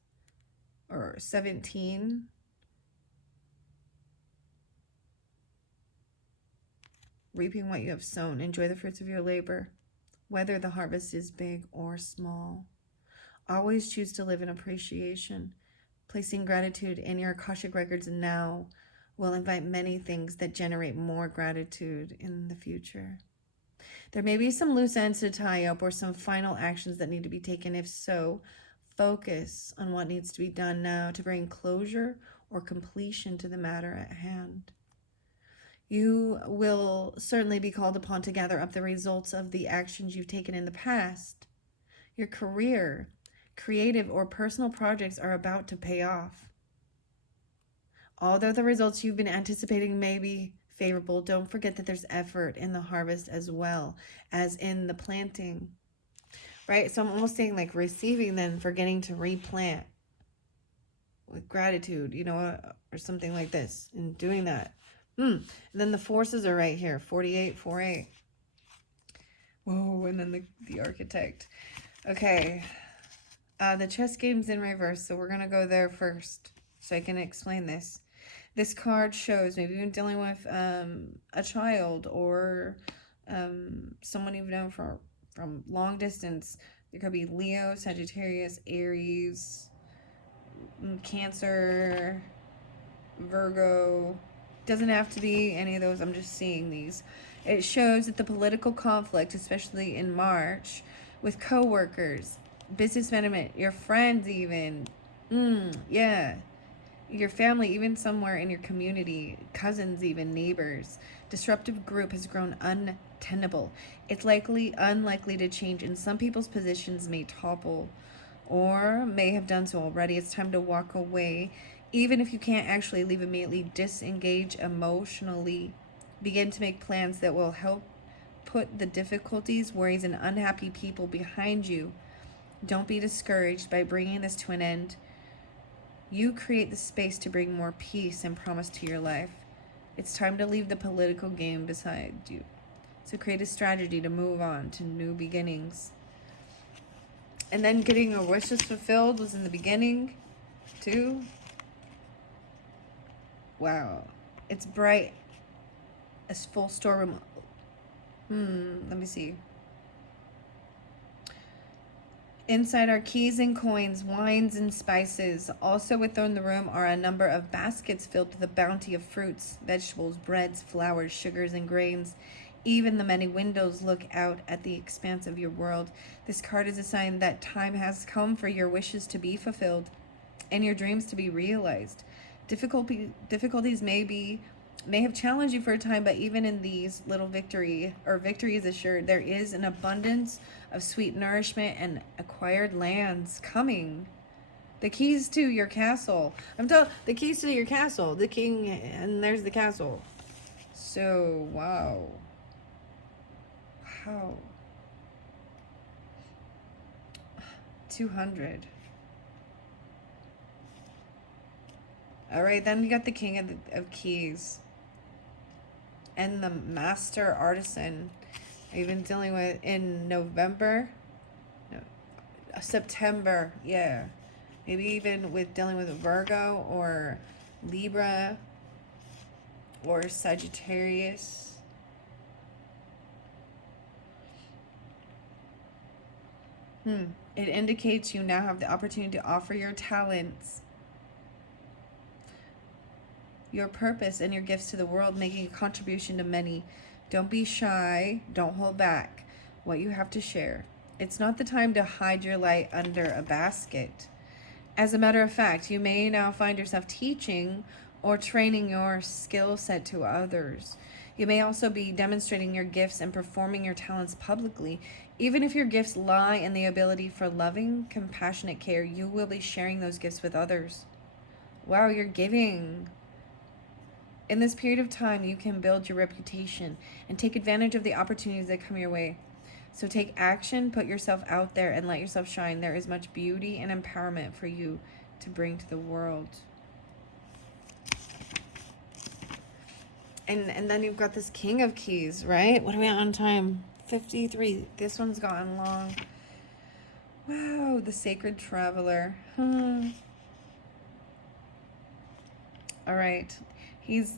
Or 17. Reaping what you have sown. Enjoy the fruits of your labor, whether the harvest is big or small. Always choose to live in appreciation. Placing gratitude in your Akashic records now will invite many things that generate more gratitude in the future. There may be some loose ends to tie up or some final actions that need to be taken. If so, focus on what needs to be done now to bring closure or completion to the matter at hand. You will certainly be called upon to gather up the results of the actions you've taken in the past. Your career, creative, or personal projects are about to pay off. Although the results you've been anticipating may be favorable, don't forget that there's effort in the harvest as well as in the planting, right? So I'm almost saying like receiving, then forgetting to replant with gratitude, you know, or something like this, and doing that. And then the forces are right here, 48, 48. Whoa, and then the architect. Okay. The chess game's in reverse, so we're gonna go there first so I can explain this. This card shows maybe you're dealing with a child or someone you've known from long distance. There could be Leo, Sagittarius, Aries, Cancer, Virgo. Doesn't have to be any of those. I'm just seeing these. It shows that the political conflict, especially in March, with coworkers, business management, your friends, even, yeah, your family, even somewhere in your community, cousins, even neighbors. Disruptive group has grown untenable. It's unlikely to change, and some people's positions may topple or may have done so already. It's time to walk away. Even if you can't actually leave immediately, disengage emotionally. Begin to make plans that will help put the difficulties, worries, and unhappy people behind you. Don't be discouraged by bringing this to an end. You create the space to bring more peace and promise to your life. It's time to leave the political game beside you. So create a strategy to move on to new beginnings. And then getting your wishes fulfilled was in the beginning, too. Wow. It's bright as full storeroom. Let me see. Inside are keys and coins, wines and spices. Also within the room are a number of baskets filled with a bounty of fruits, vegetables, breads, flowers, sugars, and grains. Even the many windows look out at the expanse of your world. This card is a sign that time has come for your wishes to be fulfilled and your dreams to be realized. Difficulties may have challenged you for a time, but even in these, victory is assured. There is an abundance of sweet nourishment and acquired lands coming. The keys to your castle. The keys to your castle. The king, and there's the castle. So, wow. 200. All right, then you got the king of keys and the master artisan. I've been dealing with in September, yeah. Maybe even with dealing with Virgo or Libra or Sagittarius. It indicates you now have the opportunity to offer your talents, your purpose, and your gifts to the world, making a contribution to many. Don't be shy. Don't hold back what you have to share. It's not the time to hide your light under a basket. As a matter of fact, you may now find yourself teaching or training your skill set to others. You may also be demonstrating your gifts and performing your talents publicly. Even if your gifts lie in the ability for loving, compassionate care, you will be sharing those gifts with others. Wow, you're giving. In this period of time, you can build your reputation and take advantage of the opportunities that come your way. So take action, put yourself out there, and let yourself shine. There is much beauty and empowerment for you to bring to the world. And then you've got this king of keys, right? What are we on time? 53. This one's gotten long. Wow, the sacred traveler. All right.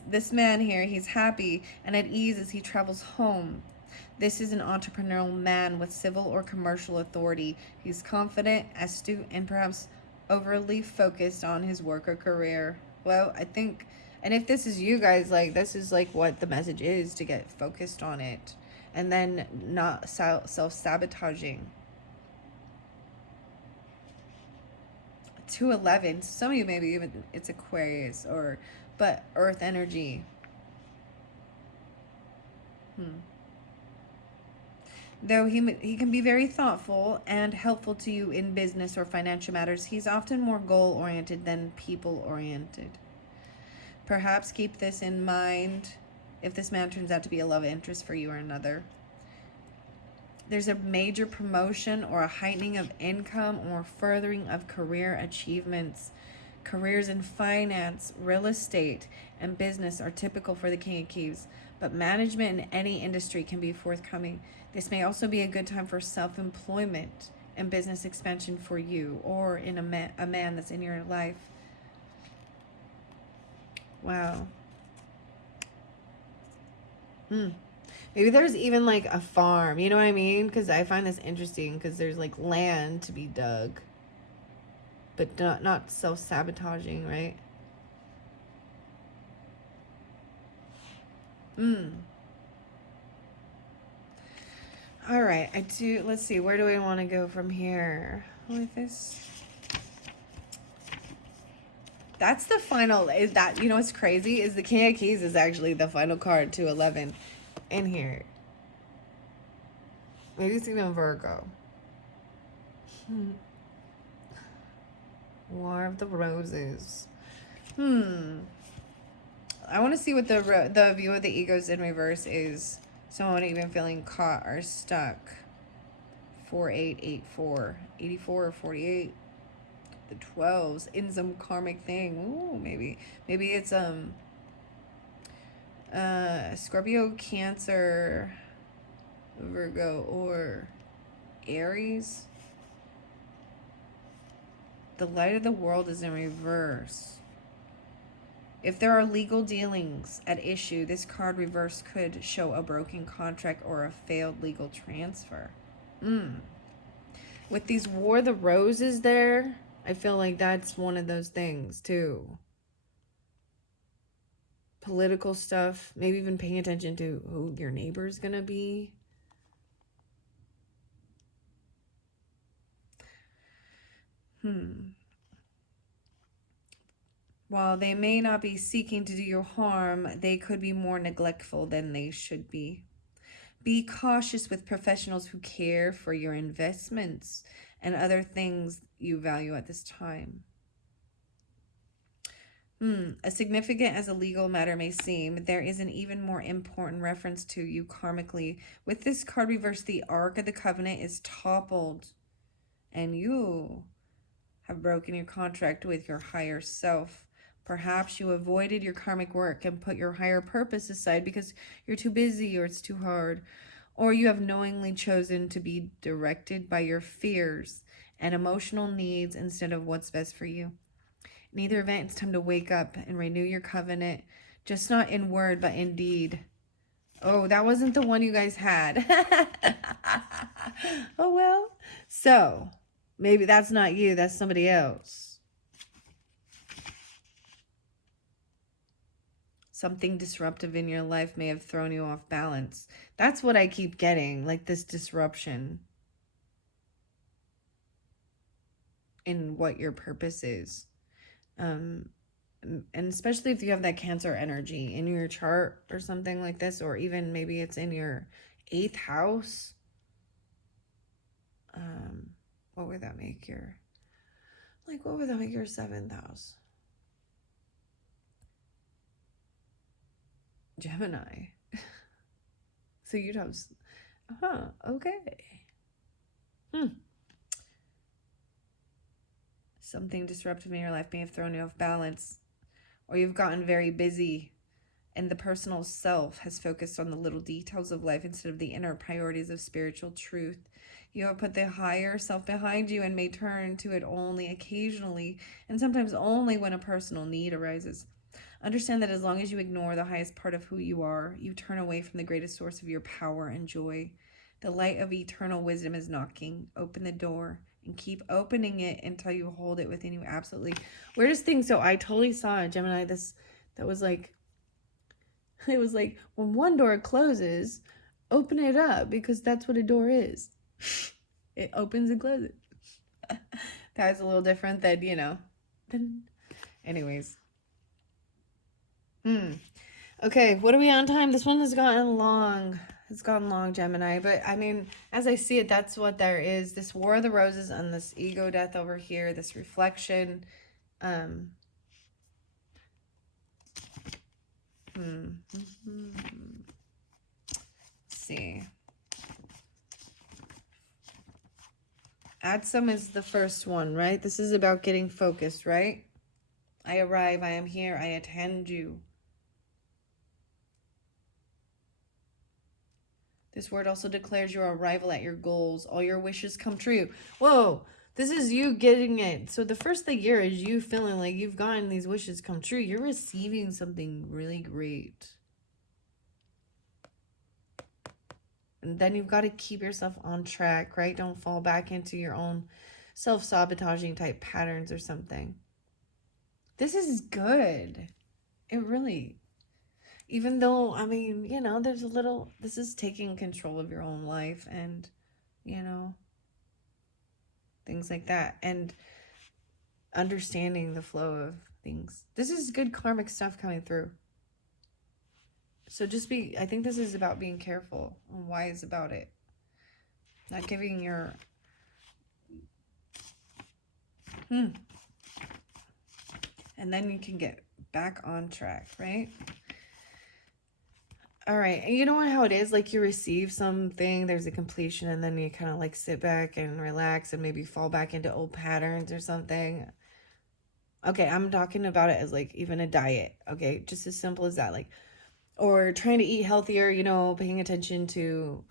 This man here, he's happy and at ease as he travels home. This is an entrepreneurial man with civil or commercial authority. He's confident, astute, and perhaps overly focused on his work or career. Well, I think, and if this is you guys, this is what the message is, to get focused on it and then not self-sabotaging. 211. Some of you maybe even it's Aquarius but earth energy. Though he can be very thoughtful and helpful to you in business or financial matters, he's often more goal-oriented than people-oriented. Perhaps keep this in mind if this man turns out to be a love interest for you or another. There's a major promotion or a heightening of income or furthering of career achievements. Careers in finance, real estate, and business are typical for the King of Keys. but management in any industry can be forthcoming. This may also be a good time for self-employment and business expansion for you or in a man that's in your life. Wow. Maybe there's even like a farm, you know what I mean? Because I find this interesting because there's like land to be dug, but not self-sabotaging, right? All right, let's see, where do we want to go from here with this? That's the final, is that, you know what's crazy is the King of Keys is actually the final card to 11 in here. Maybe it's even Virgo. War of the Roses. I want to see what the view of the egos in reverse is. Someone even feeling caught or stuck. 4884, 84 or 48. The 12s in some karmic thing. Ooh, maybe it's Scorpio, Cancer, Virgo, or Aries. The light of the world is in reverse. If there are legal dealings at issue, this card reverse could show a broken contract or a failed legal transfer. With these War of the Roses there, I feel like that's one of those things too. Political stuff, maybe even paying attention to who your neighbor's gonna be. While they may not be seeking to do you harm, they could be more neglectful than they should be. Be cautious with professionals who care for your investments and other things you value at this time. As significant as a legal matter may seem, there is an even more important reference to you karmically. With this card reversed, the Ark of the Covenant is toppled, and you have broken your contract with your higher self. Perhaps you avoided your karmic work and put your higher purpose aside because you're too busy or it's too hard, or you have knowingly chosen to be directed by your fears and emotional needs instead of what's best for you. In either event, it's time to wake up and renew your covenant, just not in word, but in deed. Oh, that wasn't the one you guys had. Oh, well. So, maybe that's not you, that's somebody else. Something disruptive in your life may have thrown you off balance. That's what I keep getting, like this disruption in what your purpose is. And especially if you have that Cancer energy in your chart or something like this, or even maybe it's in your 8th house. What would that make your 7th house? Gemini. So you'd have, okay. Something disruptive in your life may have thrown you off balance, or you've gotten very busy and the personal self has focused on the little details of life instead of the inner priorities of spiritual truth. You have put the higher self behind you and may turn to it only occasionally, and sometimes only when a personal need arises. Understand that as long as you ignore the highest part of who you are, you turn away from the greatest source of your power and joy. The light of eternal wisdom is knocking. Open the door and keep opening it until you hold it within you absolutely. Weirdest thing, so I totally saw a Gemini, that was like, it was like, when one door closes, open it up, because that's what a door is. It opens and closes. That's a little different than, anyways. Okay, what are we on time? This one has gotten long. It's gotten long, Gemini. But, I mean, as I see it, that's what there is. This War of the Roses and this ego death over here, this reflection. Let's see. Add some is the first one, right? This is about getting focused, right? I arrive, I am here, I attend you. This word also declares your arrival at your goals. All your wishes come true. Whoa, this is you getting it. So the first of the year is you feeling like you've gotten these wishes come true. You're receiving something really great. And then you've got to keep yourself on track, right? Don't fall back into your own self-sabotaging type patterns or something. This is good. It really, even though, I mean, you know, there's a little, this is taking control of your own life and, you know, things like that. And understanding the flow of things. This is good karmic stuff coming through. So just be, I think this is about being careful and wise about it. Not giving your, and then you can get back on track, right? All right. And you know how it is? Like you receive something, there's a completion, and then you kind of like sit back and relax and maybe fall back into old patterns or something. Okay, I'm talking about it as like even a diet. Okay, just as simple as that. Like, or trying to eat healthier, you know, paying attention to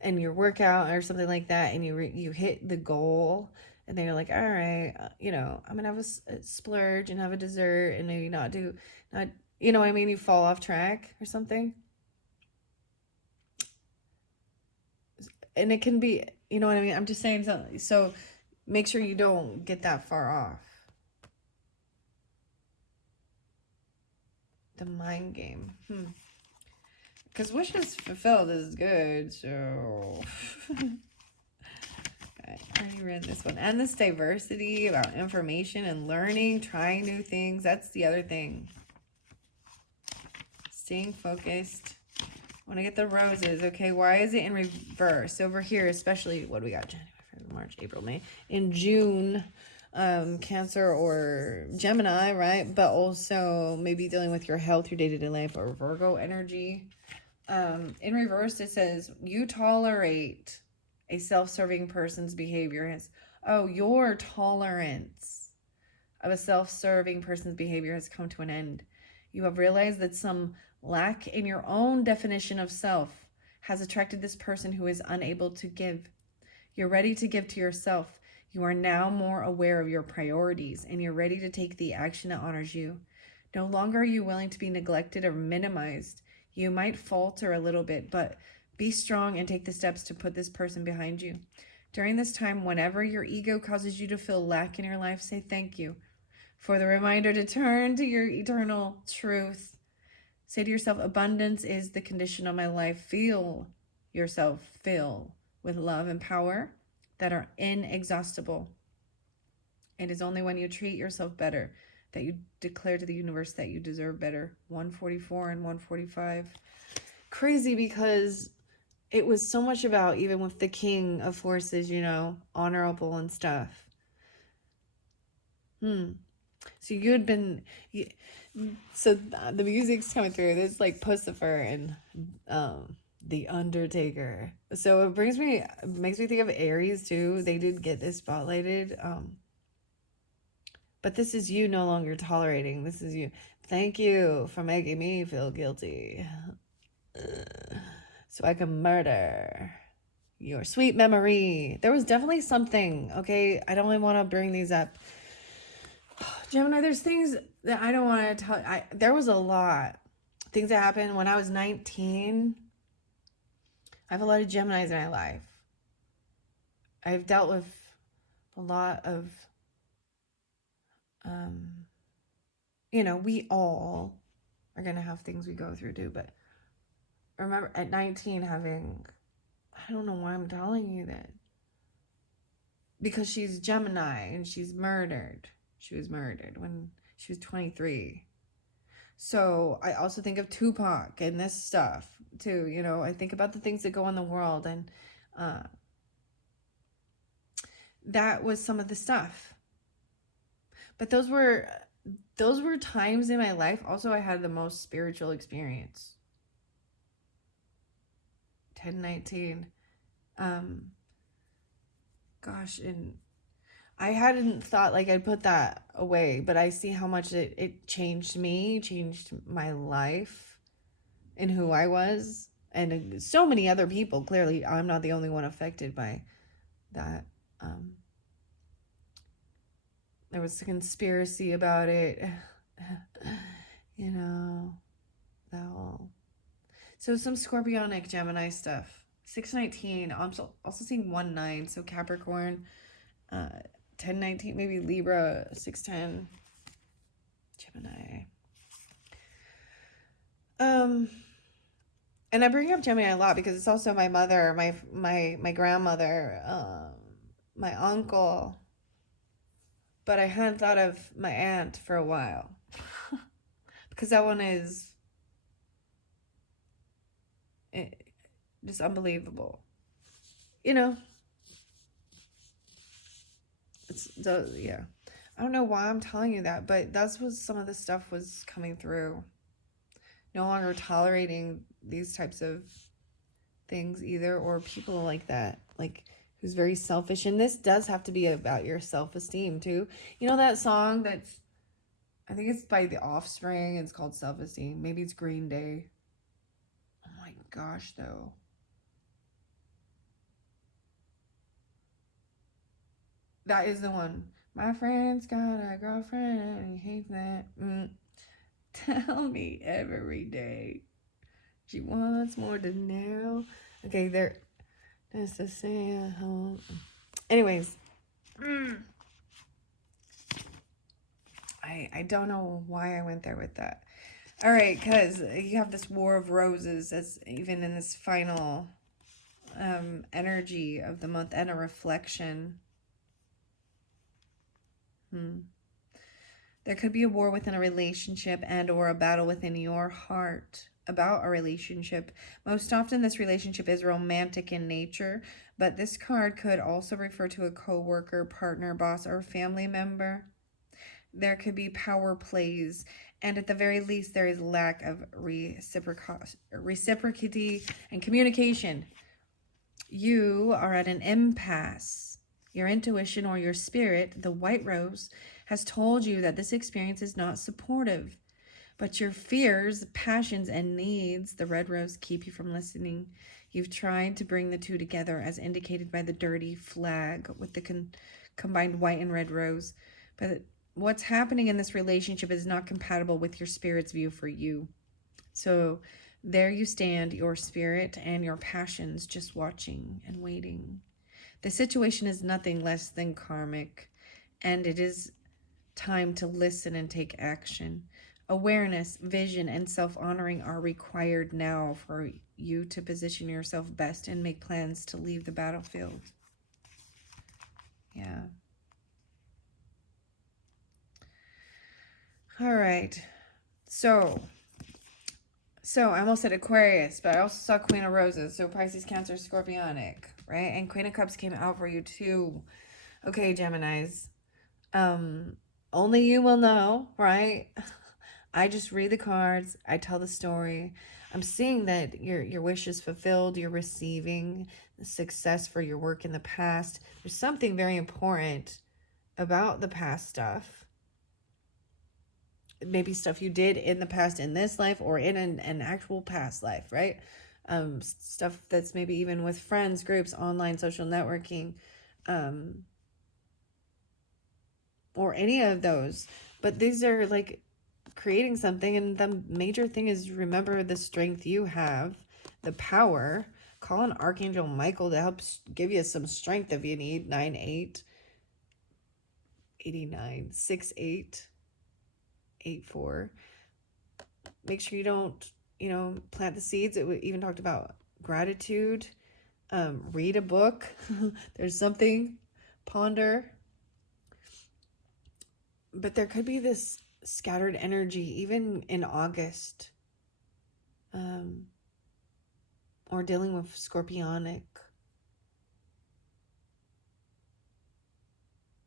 and your workout or something like that, and you hit the goal, and then you're like, all right, you know, I'm gonna have a splurge and have a dessert and maybe not, you know what I mean, you fall off track or something. And it can be, you know what I mean, I'm just saying something. So make sure you don't get that far off. The mind game. Because wishes fulfilled is good, so I already read this one. And this diversity about information and learning, trying new things. That's the other thing. Staying focused. I want to get the roses. Okay, why is it in reverse? Over here, especially, what do we got? January, February, March, April, May. In June, Cancer or Gemini, right? But also maybe dealing with your health, your day-to-day life, or Virgo energy. In reverse, it says, you tolerate a self-serving person's behavior. Your tolerance of a self-serving person's behavior has come to an end. You have realized that some lack in your own definition of self has attracted this person who is unable to give. You're ready to give to yourself. You are now more aware of your priorities, and you're ready to take the action that honors you. No longer are you willing to be neglected or minimized. You might falter a little bit, but be strong and take the steps to put this person behind you. During this time, whenever your ego causes you to feel lack in your life, say thank you for the reminder to turn to your eternal truth. Say to yourself, abundance is the condition of my life. Feel yourself fill with love and power that are inexhaustible. It is only when you treat yourself better that you declare to the universe that you deserve better. 144 and 145. Crazy, because it was so much about, even with the King of Forces, you know, honorable and stuff. So you had been, so the music's coming through. There's like Pucifer and the Undertaker. So it makes me think of Aries too. They did get this spotlighted. But this is you no longer tolerating. This is you. Thank you for making me feel guilty. So I can murder your sweet memory. There was definitely something, okay? I don't even want to bring these up. Gemini, there's things that I don't want to tell. There was a lot. Things that happened when I was 19. I have a lot of Geminis in my life. I've dealt with a lot of, you know, we all are going to have things we go through too. But I remember at 19 having, I don't know why I'm telling you that. Because she's Gemini and she's murdered. She was murdered when she was 23. So I also think of Tupac and this stuff too. You know, I think about the things that go on in the world, and that was some of the stuff. But those were times in my life. Also, I had the most spiritual experience. 10-19. Gosh, and I hadn't thought like I'd put that away, but I see how much it changed me, changed my life and who I was. and so many other people. Clearly, I'm not the only one affected by that. There was a conspiracy about it. You know, that whole. So some Scorpionic Gemini stuff. 619. I'm also seeing 1-9. So Capricorn. 10-19. Maybe Libra. 6-10. Gemini. And I bring up Gemini a lot because it's also my mother, my grandmother, my uncle. But I hadn't thought of my aunt for a while. Because that one is just unbelievable. You know? Yeah. I don't know why I'm telling you that, but that's what some of the stuff was coming through. No longer tolerating these types of things either, or people like that, like who's very selfish. And this does have to be about your self-esteem too. You know that song that's, I think it's by The Offspring, it's called Self-Esteem. Maybe it's Green Day. Oh my gosh, though. That is the one. My friend's got a girlfriend and he hates that. Tell me every day. She wants more than now. Okay, there. That's the same. Anyways. I don't know why I went there with that. All right, because you have this War of Roses as even in this final energy of the month and a reflection. There could be a war within a relationship and or a battle within your heart about a relationship. Most often this relationship is romantic in nature, but this card could also refer to a coworker, partner, boss, or family member. There could be power plays, and at the very least there is lack of reciprocity and communication. You are at an impasse. Your intuition or your spirit, the white rose, has told you that this experience is not supportive. But your fears, passions, and needs, the red rose, keep you from listening. You've tried to bring the two together as indicated by the dirty flag with the combined white and red rose. But what's happening in this relationship is not compatible with your spirit's view for you. So there you stand, your spirit and your passions just watching and waiting. The situation is nothing less than karmic, and it is time to listen and take action. Awareness, vision, and self-honoring are required now for you to position yourself best and make plans to leave the battlefield. Yeah. All right. So I almost said Aquarius, but I also saw Queen of Roses. So Pisces, Cancer, Scorpionic, right? And Queen of Cups came out for you too. Okay, Geminis. Only you will know, right? I just read the cards. I tell the story. I'm seeing that your wish is fulfilled. You're receiving the success for your work in the past. There's something very important about the past stuff. Maybe stuff you did in the past in this life or in an actual past life, right? Stuff that's maybe even with friends, groups, online social networking, or any of those. But these are like creating something, and the major thing is remember the strength you have, the power. Call on Archangel Michael to help give you some strength if you need. 98 89 68 84. Make sure you don't, plant the seeds. It even talked about gratitude. Read a book. There's something. Ponder. But there could be this scattered energy even in August. Or dealing with Scorpionic.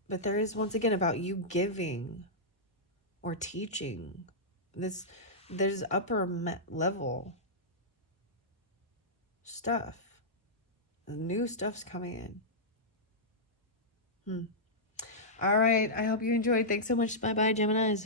But there is, once again, about you giving or teaching. There's upper level stuff. New stuff's coming in. All right. I hope you enjoyed. Thanks so much. Bye-bye, Geminis.